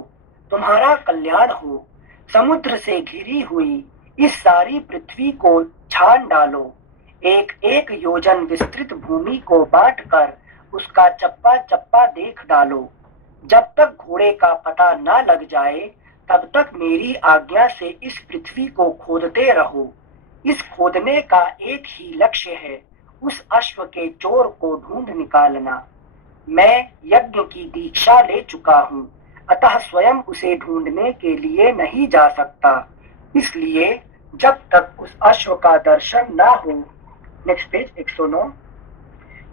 तुम्हारा कल्याण हो। समुद्र से घिरी हुई इस सारी पृथ्वी को छान डालो। एक एक योजन विस्तृत भूमि को बांटकर उसका चप्पा चप्पा देख डालो। जब तक घोड़े का पता न लग जाए तब तक मेरी आज्ञा से इस पृथ्वी को खोदते रहो। इस खोदने का एक ही लक्ष्य है, उस अश्व के चोर को ढूंढ निकालना। मैं यज्ञ की दीक्षा ले चुका हूँ, अतः स्वयं उसे ढूंढने के लिए नहीं जा सकता। इसलिए जब तक उस अश्व का दर्शन ना हो, नेक्स्ट पेज 109,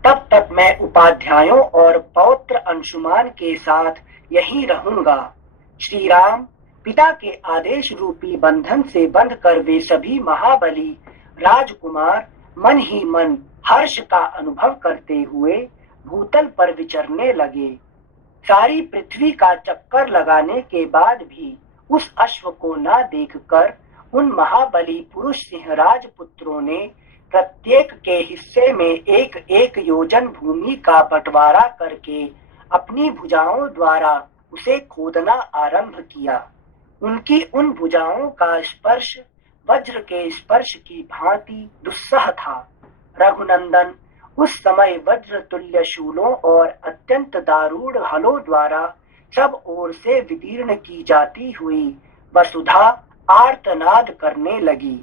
तब तक मैं उपाध्यायों और पौत्र अंशुमान के साथ यहीं रहूंगा। श्री राम पिता के आदेश रूपी बंधन से बंधकर वे सभी महाबली राजकुमार मन ही मन हर्ष का अनुभव करते हुए भूतल पर विचरने लगे। सारी पृथ्वी का चक्कर लगाने के बाद भी उस अश्व को न देखकर उन महाबली पुरुष सिंह राजपुत्रों ने प्रत्येक के हिस्से में एक एक योजन भूमि का बंटवारा करके अपनी भुजाओं द्वारा उसे खोदना आरंभ किया। उनकी उन भुजाओं का स्पर्श वज्र के स्पर्श की भांति दुस्सह था। रघुनंदन उस समय वज्र तुल्य शूलों और अत्यंत दारूढ़ हलों द्वारा सब ओर से विदीर्ण की जाती हुई वसुधा आर्तनाद करने लगी।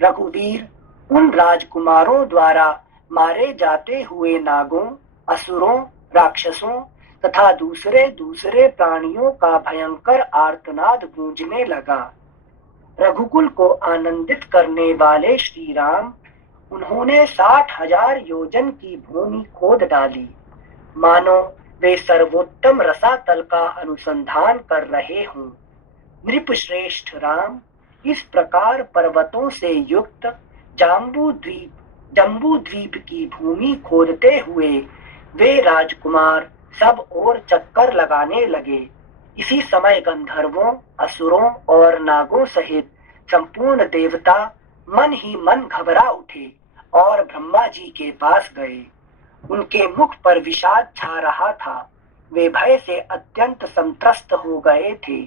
रघुवीर उन राजकुमारों द्वारा मारे जाते हुए नागों, असुरों, राक्षसों तथा दूसरे दूसरे प्राणियों का भयंकर आर्तनाद गूंजने लगा। रघुकुल को आनंदित करने वाले श्री राम, उन्होंने 60,000 योजन की भूमि खोद डाली। मानो वे सर्वोत्तम रसातल का अनुसंधान कर रहे हों। नृपश्रेष्ठ राम इस प्रकार पर्वतों से युक्त जम्बू द्वीप की भूमि खोदते हुए वे राजकुमार सब ओर चक्कर लगाने लगे। इसी समय गंधर्वों, असुरों और नागों सहित संपूर्ण देवता मन ही मन घबरा उठे और ब्रह्मा जी के पास गए। उनके मुख पर विषाद छा रहा था। वे भय से अत्यंत संत्रस्त हो गए थे।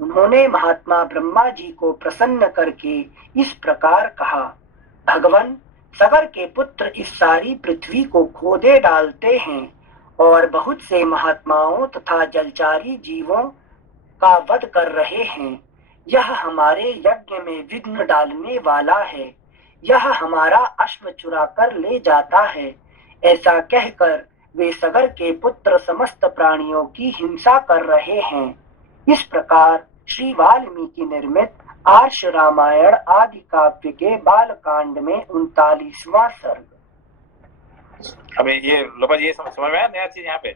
उन्होंने महात्मा ब्रह्मा जी को प्रसन्न करके इस प्रकार कहा, भगवान, सगर के पुत्र इस सारी पृथ्वी को खोदे डालते हैं और बहुत से महात्माओं तथा जलचारी जीवों का वध कर रहे हैं। यह हमारे यज्ञ में विघ्न डालने वाला है। यह हमारा अश्व चुरा कर ले जाता है। ऐसा कहकर वे सगर के पुत्र समस्त प्राणियों की हिंसा कर रहे हैं। इस प्रकार श्री वाल्मीकि निर्मित आर्ष रामायण आदि काव्य के बाल कांड में 39वां सर्ग। अभी ये लोपा जी, ये समझ में आया नया चीज यहाँ पे?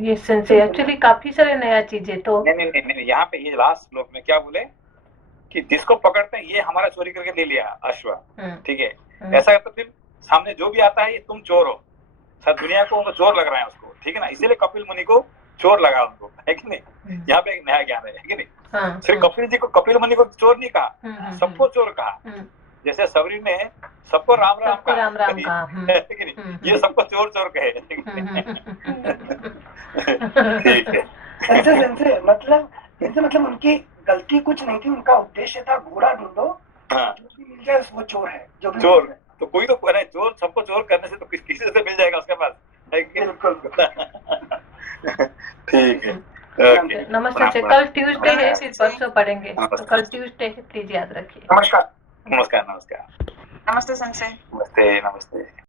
ये सेंसे एक्चुअली काफी सारे नया चीजें तो नहीं, यहाँ पे ये लास्ट श्लोक में क्या बोले कि जिसको पकड़ते हैं ये हमारा चोरी करके ले लिया अश्व, ठीक है, ऐसा तो फिर सामने जो भी आता है ये तुम चोर हो, सब दुनिया को चोर लग रहा है उसको, ठीक है ना, इसीलिए कपिल मुनि को चोर लगा उनको, है कि नहीं? यहाँ पे एक नया ज्ञान है कि नहीं? सिर्फ कपिल जी को, कपिल मुनि को चोर नहीं कहा, सबको चोर कहा। जैसे सबरी ने सबको राम राम कहा, है कि नहीं? ये सबको चोर चोर कहे, ठीक है। मतलब उनकी गलती कुछ नहीं थी, उनका उद्देश्य था घोड़ा ढूंढो, जो भी मिल जाए वो चोर है, जो भी चोर तो कोई तो चोर, सबको चोर करने से तो किसी से मिल जाएगा उसके पास, बिल्कुल। ठीक है, नमस्ते। कल ट्यूसडे है, फिर परसों पढ़ेंगे, तो कल ट्यूसडे है, प्लीज याद रखिए। नमस्कार। नमस्कार। नमस्ते संजय। नमस्ते।